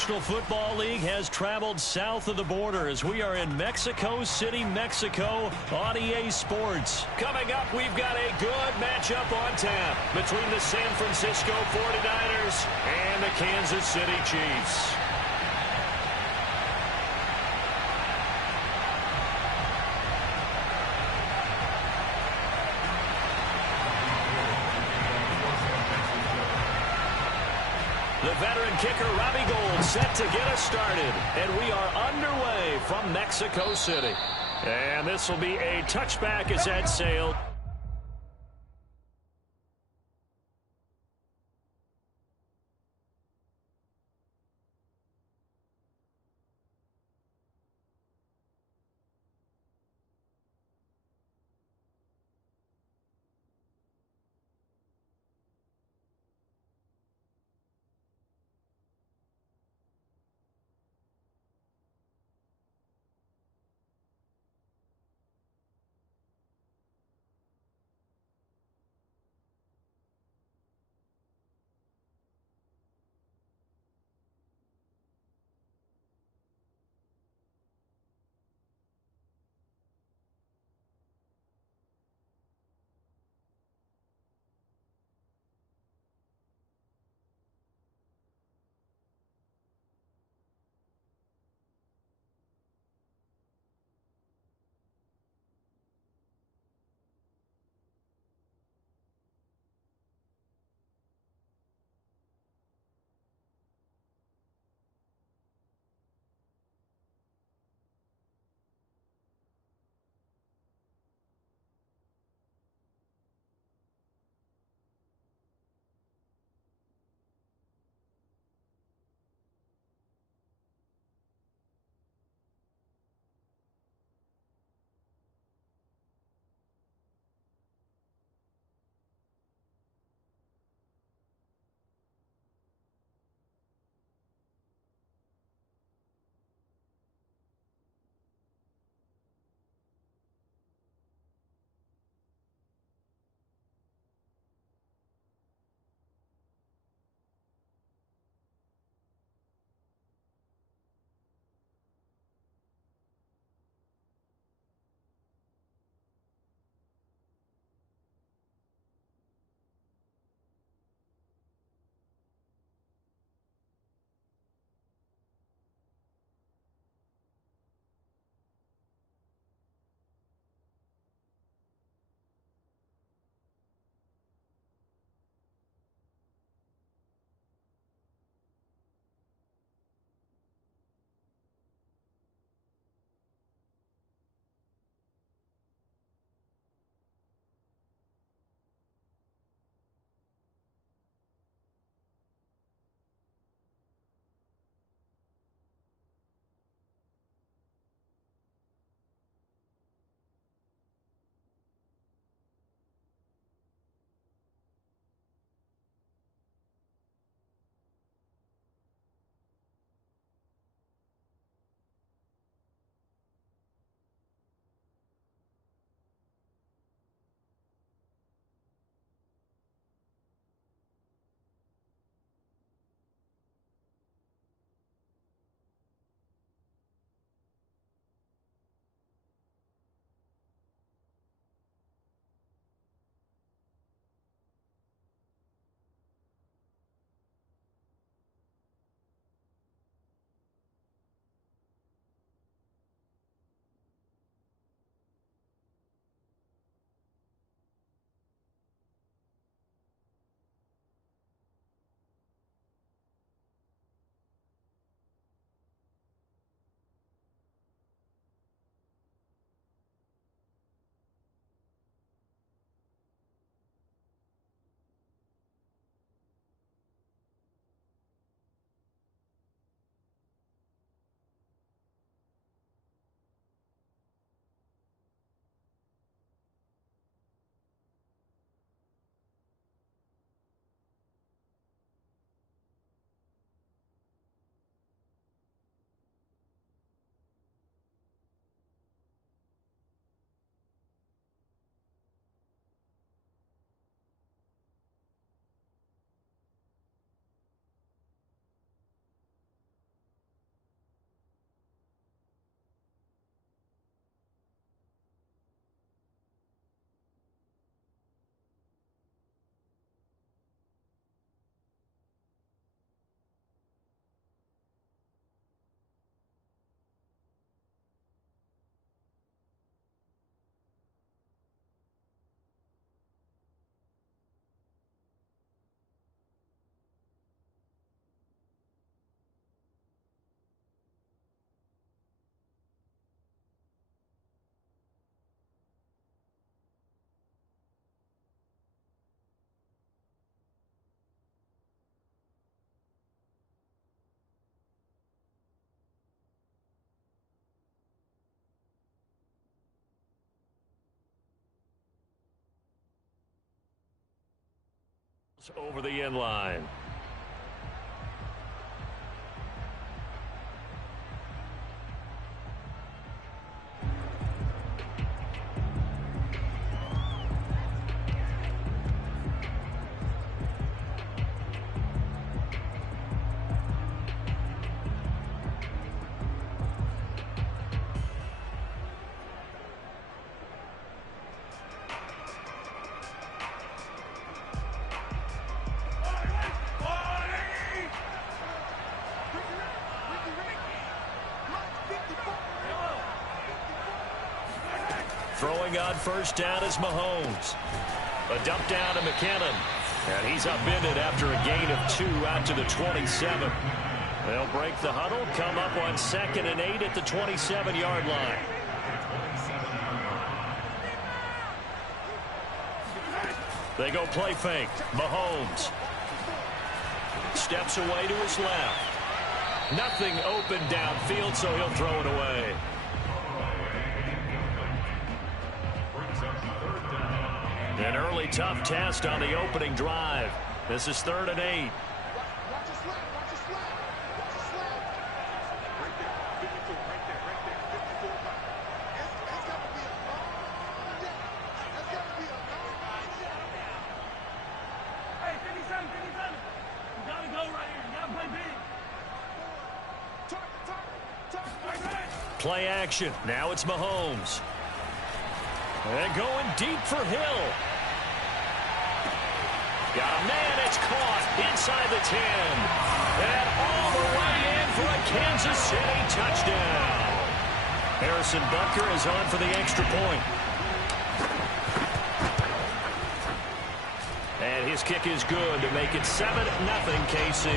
National Football League has traveled south of the border as we are in Mexico City, Mexico on EA Sports. Coming up, we've got a good matchup on tap between the San Francisco 49ers and the Kansas City Chiefs. The veteran kicker, Robbie Gould, set to get us started. And we are underway from Mexico City. And this will be a touchback as that sailed. Over the end line. Throwing on first down is Mahomes. A dump down to McKinnon. And he's upended after a gain of 2 out to the 27. They'll break the huddle, come up on 2nd and 8 at the 27-yard line. They go play fake. Mahomes steps away to his left. Nothing open downfield, so he'll throw it away. An early tough test on the opening drive. This is 3rd and 8. Play action. Now it's Mahomes. And going deep for Hill. Got a man, it's caught inside the 10. And all the way in for a Kansas City touchdown. Harrison Butker is on for the extra point. And his kick is good to make it 7-0 KC.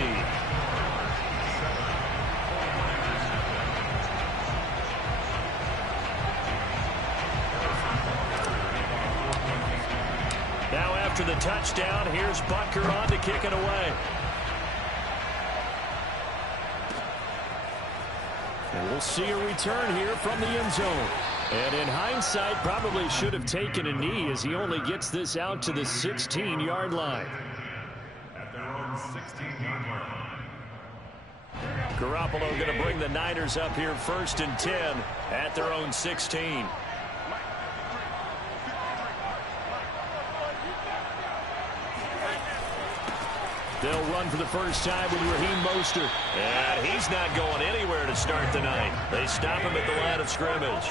Now after the touchdown, here's Butker on to kick it away. And we'll see a return here from the end zone. And in hindsight, probably should have taken a knee as he only gets this out to the 16-yard line. At their own 16-yard line. Garoppolo going to bring the Niners up here 1st and 10 at their own 16. They'll run for the first time with Raheem Mostert. And he's not going anywhere to start the night. They stop him at the line of scrimmage.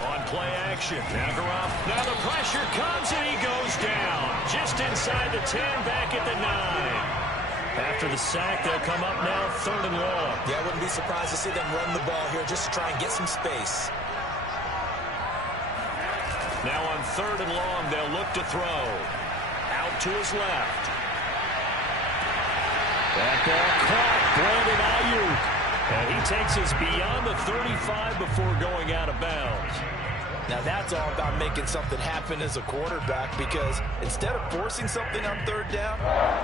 On play action. Now Garoppolo. Now the pressure comes and he goes down. Just inside the 10, back at the 9. After the sack, they'll come up now 3rd and long. Yeah, I wouldn't be surprised to see them run the ball here just to try and get some space. Now on 3rd and long, they'll look to throw. Out to his left. That ball caught. Brandon Ayuk. And he takes us beyond the 35 before going out of bounds. Now that's all about making something happen as a quarterback, because instead of forcing something on 3rd down,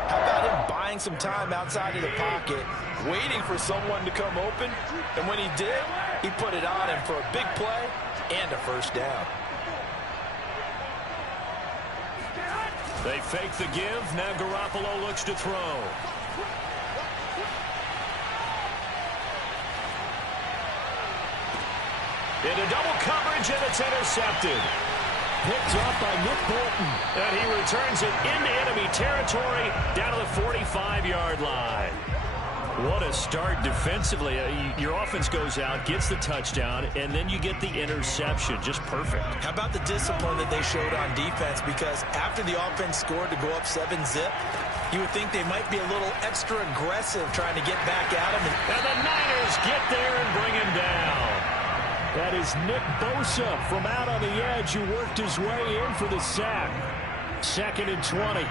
how about him buying some time outside of the pocket, waiting for someone to come open, and when he did, he put it on him for a big play and a first down. They fake the give. Now Garoppolo looks to throw. Into double coverage, and it's intercepted. Picked up by Nick Bolton. And he returns it into enemy territory down to the 45-yard line. What a start defensively. Your offense goes out, gets the touchdown, and then you get the interception. Just perfect. How about the discipline that they showed on defense? Because after the offense scored to go up 7-zip, you would think they might be a little extra aggressive trying to get back at him. And the Niners get there and bring him down. That is Nick Bosa from out on the edge who worked his way in for the sack. 2nd and 20.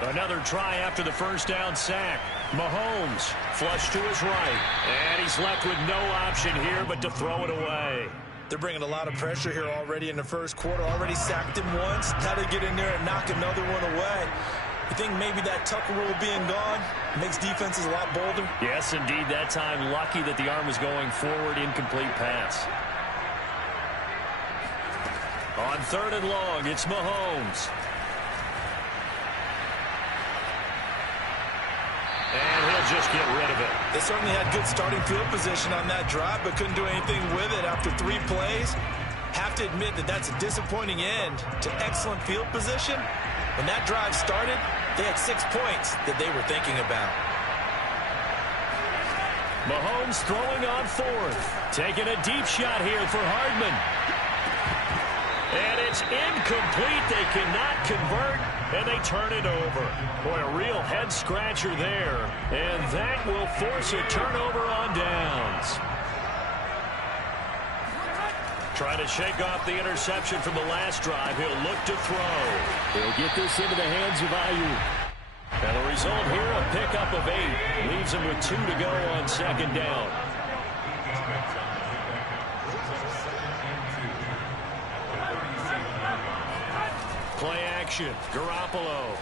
Another try after the first down sack. Mahomes flush to his right. And he's left with no option here but to throw it away. They're bringing a lot of pressure here already in the first quarter. Already sacked him once. How to get in there and knock another one away. You think maybe that Tucker rule being gone makes defenses a lot bolder? Yes, indeed. That time, lucky that the arm was going forward. Incomplete pass. On 3rd and long, it's Mahomes. And he'll just get rid of it. They certainly had good starting field position on that drive, but couldn't do anything with it after 3 plays. Have to admit that that's a disappointing end to excellent field position. When that drive started, they had 6 points that they were thinking about. Mahomes throwing on 4th. Taking a deep shot here for Hardman. And it's incomplete. They cannot convert, and they turn it over. Boy, a real head-scratcher there. And that will force a turnover on downs. Trying to shake off the interception from the last drive. He'll look to throw. He'll get this into the hands of Ayuk. And the result here, a pickup of 8. Leaves him with 2 to go on 2nd down. Play action. Garoppolo.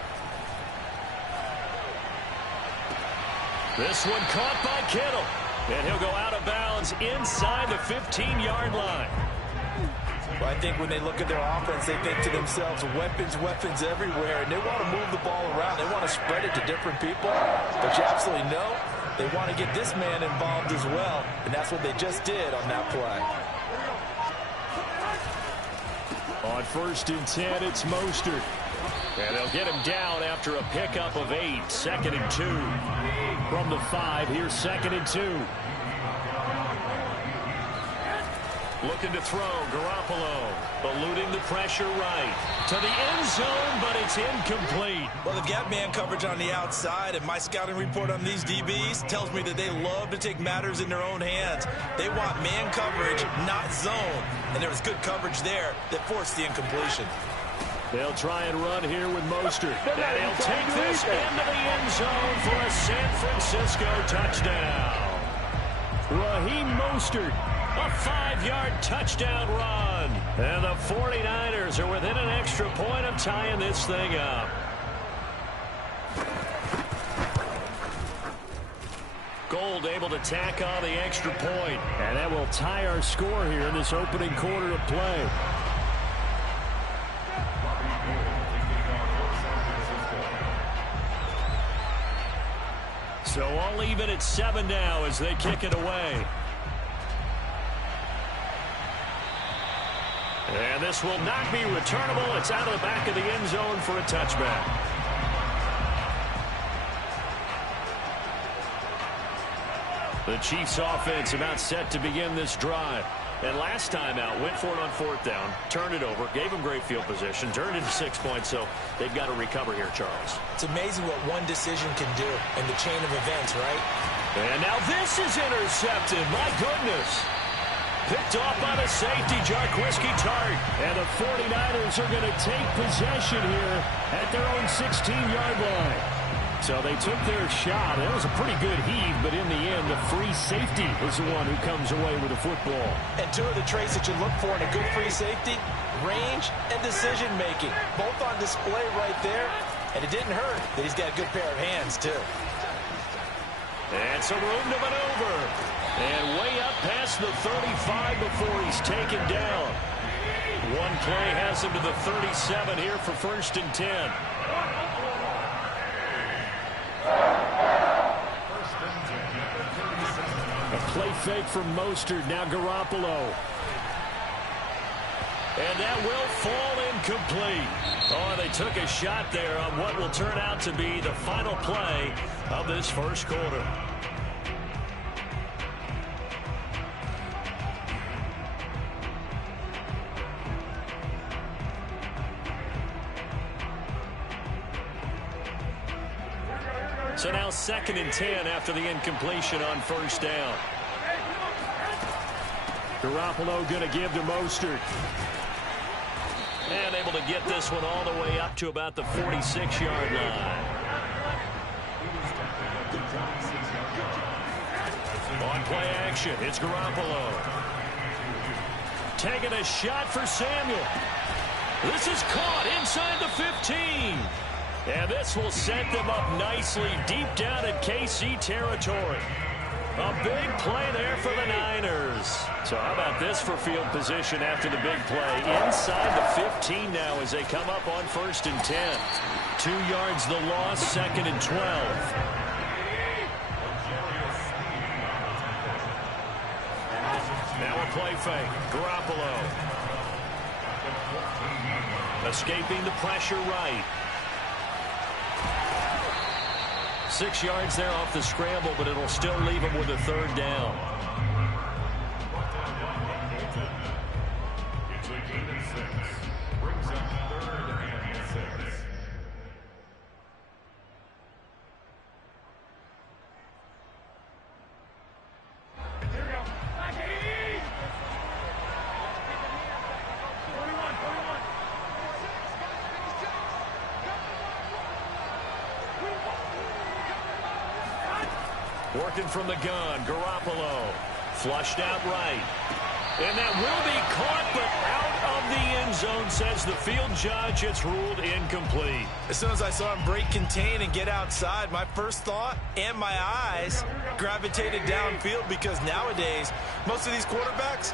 This one caught by Kittle. And he'll go out of bounds inside the 15-yard line. Well, I think when they look at their offense, they think to themselves, weapons everywhere, and they want to move the ball around. They want to spread it to different people. But you absolutely know they want to get this man involved as well, and that's what they just did on that play. On 1st and 10, it's Mostert. And they'll get him down after a pickup of 8. 2nd and 2. From the 5, here's 2nd and 2. Looking to throw, Garoppolo, eluding the pressure right. To the end zone, but it's incomplete. Well, they've got man coverage on the outside, and my scouting report on these DBs tells me that they love to take matters in their own hands. They want man coverage, not zone. And there was good coverage there that forced the incompletion. They'll try and run here with Mostert. And he'll take this into the end zone for a San Francisco touchdown. Raheem Mostert. A 5-yard touchdown run. And the 49ers are within an extra point of tying this thing up. Gold able to tack on the extra point. And that will tie our score here in this opening quarter of play. So all even at 7 now as they kick it away. And this will not be returnable. It's out of the back of the end zone for a touchback. The Chiefs offense about set to begin this drive. And last time out, went for it on 4th down, turned it over, gave them great field position, turned it to 6 points, so they've got to recover here, Charles. It's amazing what one decision can do in the chain of events, right? And now this is intercepted. My goodness. Picked off by the safety, Jarquiski Tart. And the 49ers are going to take possession here at their own 16-yard line. So they took their shot. That was a pretty good heave, but in the end, the free safety is the one who comes away with the football. And 2 of the traits that you look for in a good free safety, range and decision-making. Both on display right there. And it didn't hurt that he's got a good pair of hands, too. And some room to maneuver. And way up past the 35 before he's taken down. One play has him to the 37 here for 1st and 10. A play fake from Mostert. Now Garoppolo. And that will fall incomplete. Oh, they took a shot there on what will turn out to be the final play of this first quarter. So now 2nd and 10 after the incompletion on 1st down. Garoppolo going to give to Mostert. And able to get this one all the way up to about the 46-yard line. On play action, it's Garoppolo. Taking a shot for Samuel. This is caught inside the 15. And this will set them up nicely deep down in KC territory. A big play there for the Niners. So how about this for field position after the big play? Inside the 15 now as they come up on 1st and 10. 2 yards the loss, 2nd and 12. Now a play fake. Garoppolo. Escaping the pressure right. 6 yards there off the scramble, but it'll still leave him with a 3rd down. It's a gain of 6. Brings up 3rd and 6. Working from the gun, Garoppolo. Flushed out right. And that will be caught, but out of the end zone, says the field judge. It's ruled incomplete. As soon as I saw him break contain and get outside, my first thought and my eyes gravitated downfield, because nowadays, most of these quarterbacks,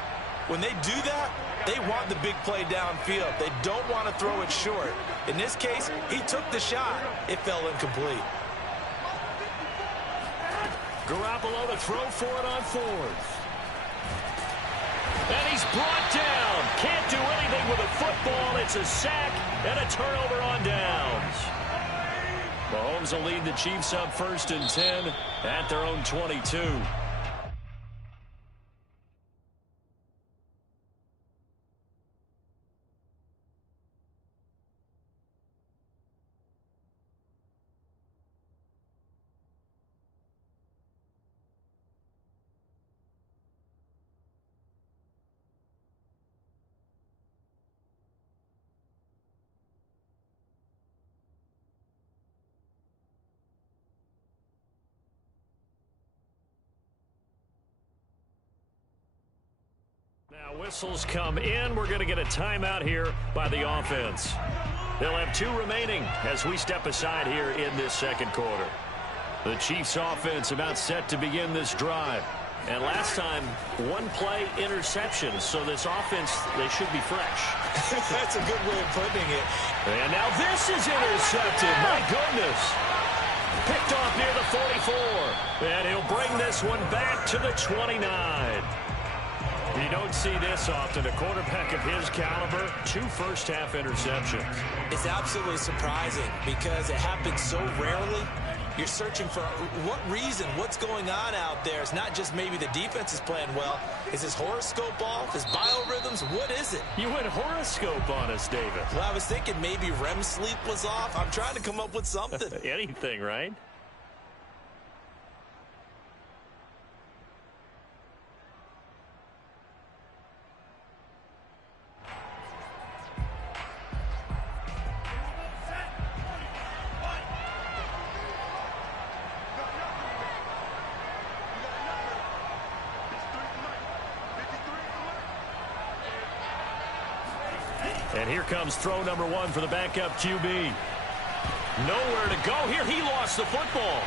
when they do that, they want the big play downfield. They don't want to throw it short. In this case, he took the shot. It fell incomplete. Garoppolo to throw for it on 4th. And he's brought down. Can't do anything with a football. It's a sack and a turnover on downs. Mahomes will lead the Chiefs up 1st and 10 at their own 22. Now whistles come in. We're going to get a timeout here by the offense. They'll have 2 remaining as we step aside here in this 2nd quarter. The Chiefs offense about set to begin this drive. And last time, 1 play interception. So this offense, they should be fresh. That's a good way of putting it. And now this is intercepted. My goodness. Picked off near the 44. And he'll bring this one back to the 29. You don't see this often. A quarterback of his caliber, 2 first-half interceptions. It's absolutely surprising because it happens so rarely. You're searching for what reason, what's going on out there. It's not just maybe the defense is playing well. Is his horoscope off? His biorhythms? What is it? You went horoscope on us, David. Well, I was thinking maybe REM sleep was off. I'm trying to come up with something. Anything, right? And here comes throw number 1 for the backup QB. Nowhere to go here. He lost the football.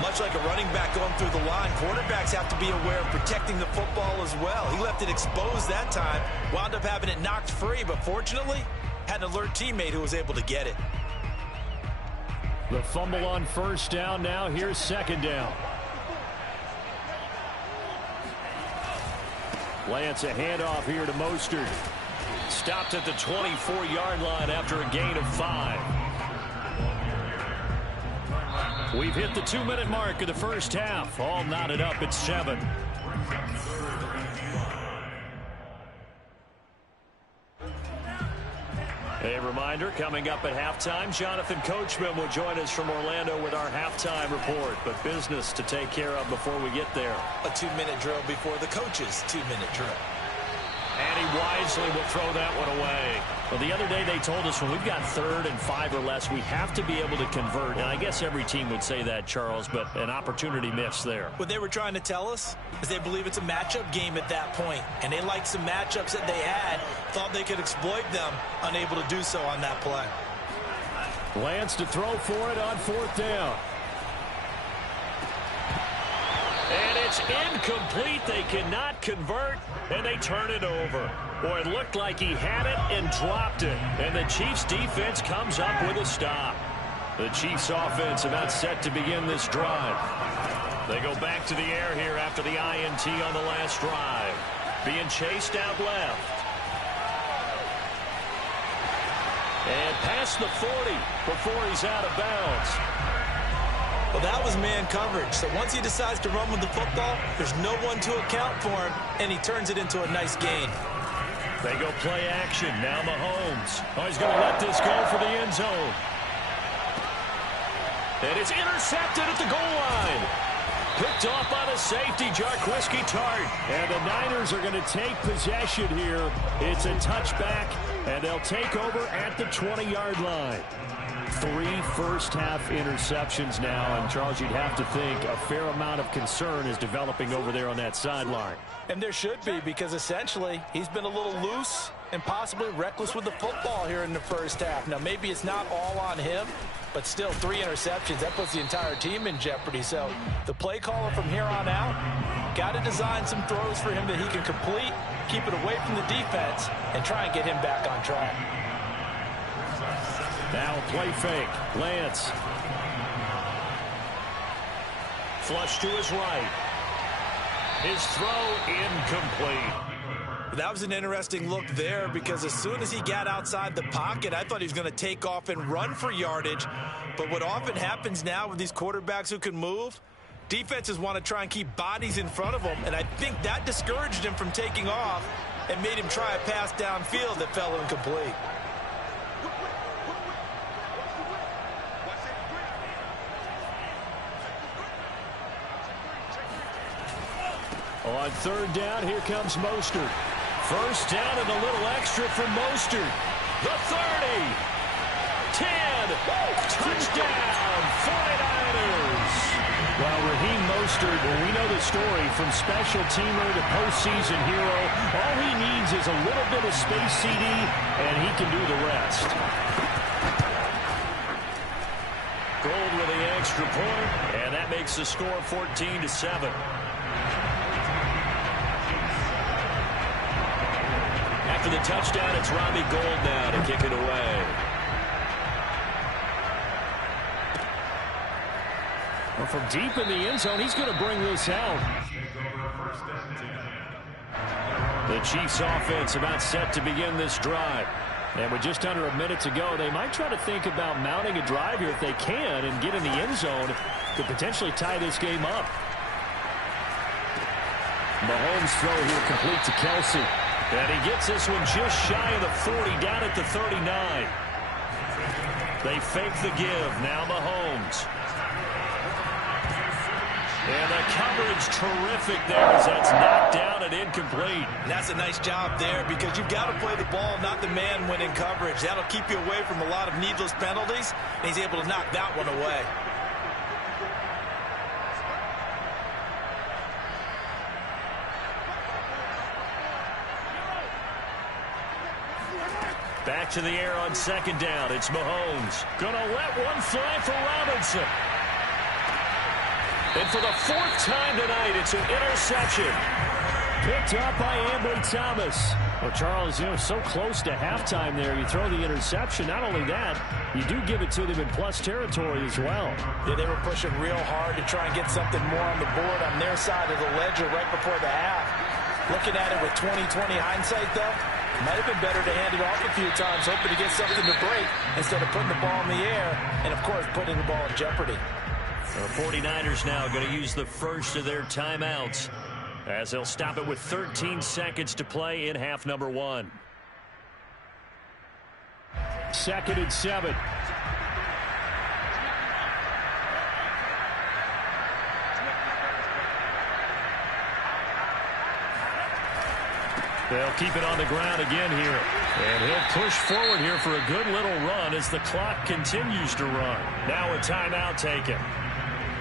Much like a running back going through the line, quarterbacks have to be aware of protecting the football as well. He left it exposed that time, wound up having it knocked free, but fortunately, had an alert teammate who was able to get it. The fumble on 1st down now. Here's 2nd down. Lance, a handoff here to Mostert. Stopped at the 24-yard line after a gain of 5. We've hit the 2-minute mark of the first half. All knotted up at 7. A reminder, coming up at halftime, Jonathan Coachman will join us from Orlando with our halftime report. But business to take care of before we get there. A 2-minute drill before the coach's 2-minute drill. And he wisely will throw that one away. Well, the other day they told us when we've got 3rd and 5 or less, we have to be able to convert. And I guess every team would say that, Charles, but an opportunity missed there. What they were trying to tell us is they believe it's a matchup game at that point. And they liked some matchups that they had, thought they could exploit them, unable to do so on that play. Lance to throw for it on 4th down. And it's incomplete. They cannot convert, and they turn it over. Boy, it looked like he had it and dropped it. And the Chiefs' defense comes up with a stop. The Chiefs' offense about set to begin this drive. They go back to the air here after the INT on the last drive. Being chased out left. And past the 40 before he's out of bounds. Well, that was man coverage. So once he decides to run with the football, there's no one to account for him, and he turns it into a nice gain. They go play action. Now Mahomes. Oh, he's going to let this go for the end zone. And it's intercepted at the goal line. Picked off by the safety, Jarquiski Tart. And the Niners are going to take possession here. It's a touchback, and they'll take over at the 20-yard line. 3 first-half interceptions now, and Charles, you'd have to think a fair amount of concern is developing over there on that sideline. And there should be, because essentially he's been a little loose and possibly reckless with the football here in the first half. Now, maybe it's not all on him, but still 3 interceptions. That puts the entire team in jeopardy. So the play caller from here on out got to design some throws for him that he can complete, keep it away from the defense, and try and get him back on track. Now play fake. Lance. Flush to his right. His throw incomplete. That was an interesting look there, because as soon as he got outside the pocket, I thought he was going to take off and run for yardage. But what often happens now with these quarterbacks who can move, defenses want to try and keep bodies in front of them, and I think that discouraged him from taking off and made him try a pass downfield that fell incomplete. On 3rd down, here comes Mostert. First down and a little extra for Mostert. The 30. 10. Touchdown, 49ers. Well, Raheem Mostert, well, we know the story from special teamer to postseason hero. All he needs is a little bit of space, CD, and he can do the rest. Gold with the extra point, and that makes the score 14-7. After the touchdown, it's Robbie Gould now to kick it away. Well, from deep in the end zone, he's going to bring this out. The Chiefs offense about set to begin this drive. And with just under a minute to go, they might try to think about mounting a drive here if they can and get in the end zone to potentially tie this game up. Mahomes' throw here complete to Kelsey. And he gets this one just shy of the 40, down at the 39. They fake the give. Now Mahomes. And the coverage terrific there as that's knocked down and incomplete. And that's a nice job there, because you've got to play the ball, not the man when in coverage. That'll keep you away from a lot of needless penalties, and he's able to knock that one away. Back to the air on 2nd down. It's Mahomes. Gonna let one fly for Robinson. And for the 4th time tonight, it's an interception. Picked up by Ambry Thomas. Well, Charles, so close to halftime there. You throw the interception. Not only that, you do give it to them in plus territory as well. Yeah, they were pushing real hard to try and get something more on the board on their side of the ledger right before the half. Looking at it with 20/20 hindsight, though, might have been better to hand it off a few times, hoping to get something to break instead of putting the ball in the air and, of course, putting the ball in jeopardy. The 49ers now going to use the first of their timeouts as they'll stop it with 13 seconds to play in half number 1. 2nd and 7. They'll keep it on the ground again here. And he'll push forward here for a good little run as the clock continues to run. Now a timeout taken.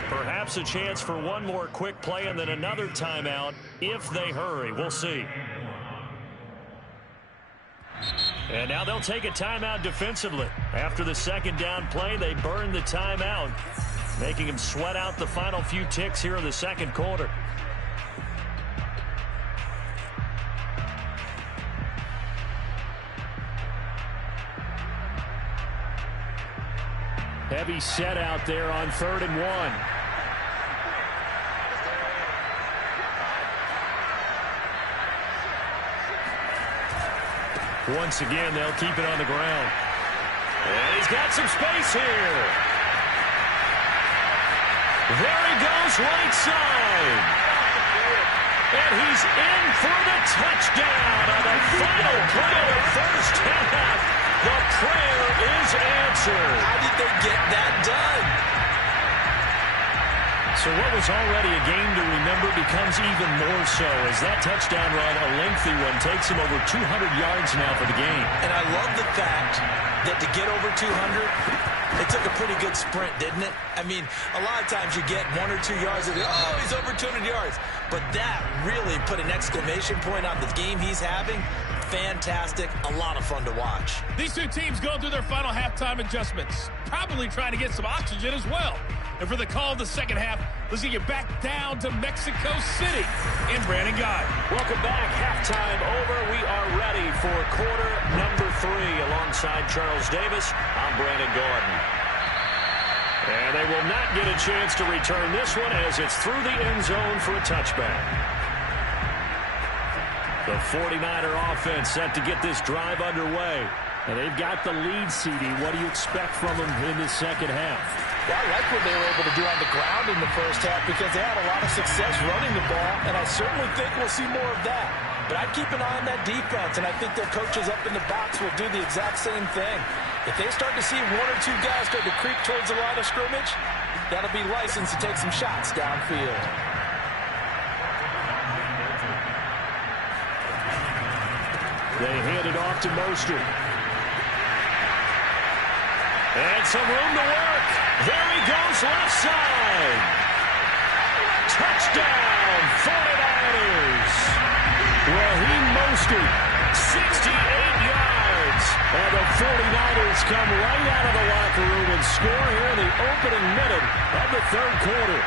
Perhaps a chance for one more quick play and then another timeout if they hurry. We'll see. And now they'll take a timeout defensively. After the second down play, they burn the timeout, making him sweat out the final few ticks here in the second quarter. Heavy set out there on 3rd and 1. Once again, they'll keep it on the ground. And he's got some space here. There he goes, right side. And he's in for the touchdown on the final play of the first half. The prayer is answered. How did they get that done? So what was already a game to remember becomes even more so as that touchdown run, a lengthy one, takes him over 200 yards now for the game. And I love the fact that to get over 200, it took a pretty good sprint, didn't it? I mean, a lot of times you get 1 or 2 yards and oh, he's over 200 yards. But that really put an exclamation point on the game he's having. Fantastic. A lot of fun to watch. These two teams go through their final halftime adjustments, probably trying to get some oxygen as well. And for the call of the second half, let's get you back down to Mexico City in Brandon Guy. Welcome back. Halftime over. We are ready for quarter number 3. Alongside Charles Davis, I'm Brandon Gordon. And they will not get a chance to return this one as it's through the end zone for a touchback. The 49er offense set to get this drive underway. And they've got the lead, CD. What do you expect from them in the second half? Well, I like what they were able to do on the ground in the first half because they had a lot of success running the ball, and I certainly think we'll see more of that. But I'd keep an eye on that defense, and I think their coaches up in the box will do the exact same thing. If they start to see 1 or 2 guys start to creep towards the line of scrimmage, that'll be licensed to take some shots downfield. They hand it off to Mostert. And some room to work. There he goes, left side. Touchdown, 49ers. Raheem Mostert, 68 yards. And the 49ers come right out of the locker room and score here in the opening minute of the third quarter.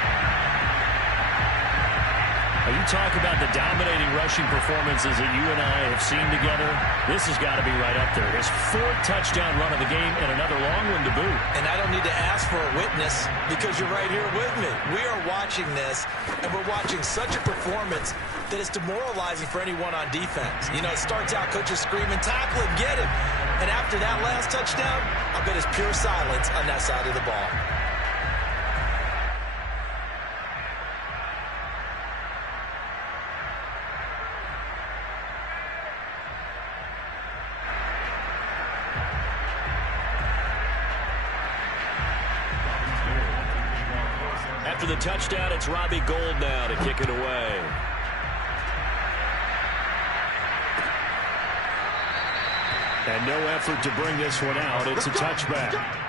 You talk about the dominating rushing performances that you and I have seen together. This has got to be right up there. His 4th touchdown run of the game and another long one to boot. And I don't need to ask for a witness because you're right here with me. We are watching this, and we're watching such a performance that is demoralizing for anyone on defense. You know, it starts out coaches screaming, tackle him, get him. And after that last touchdown, I bet it's pure silence on that side of the ball. After the touchdown, it's Robbie Gould now to kick it away. And no effort to bring this one out. It's a touchback.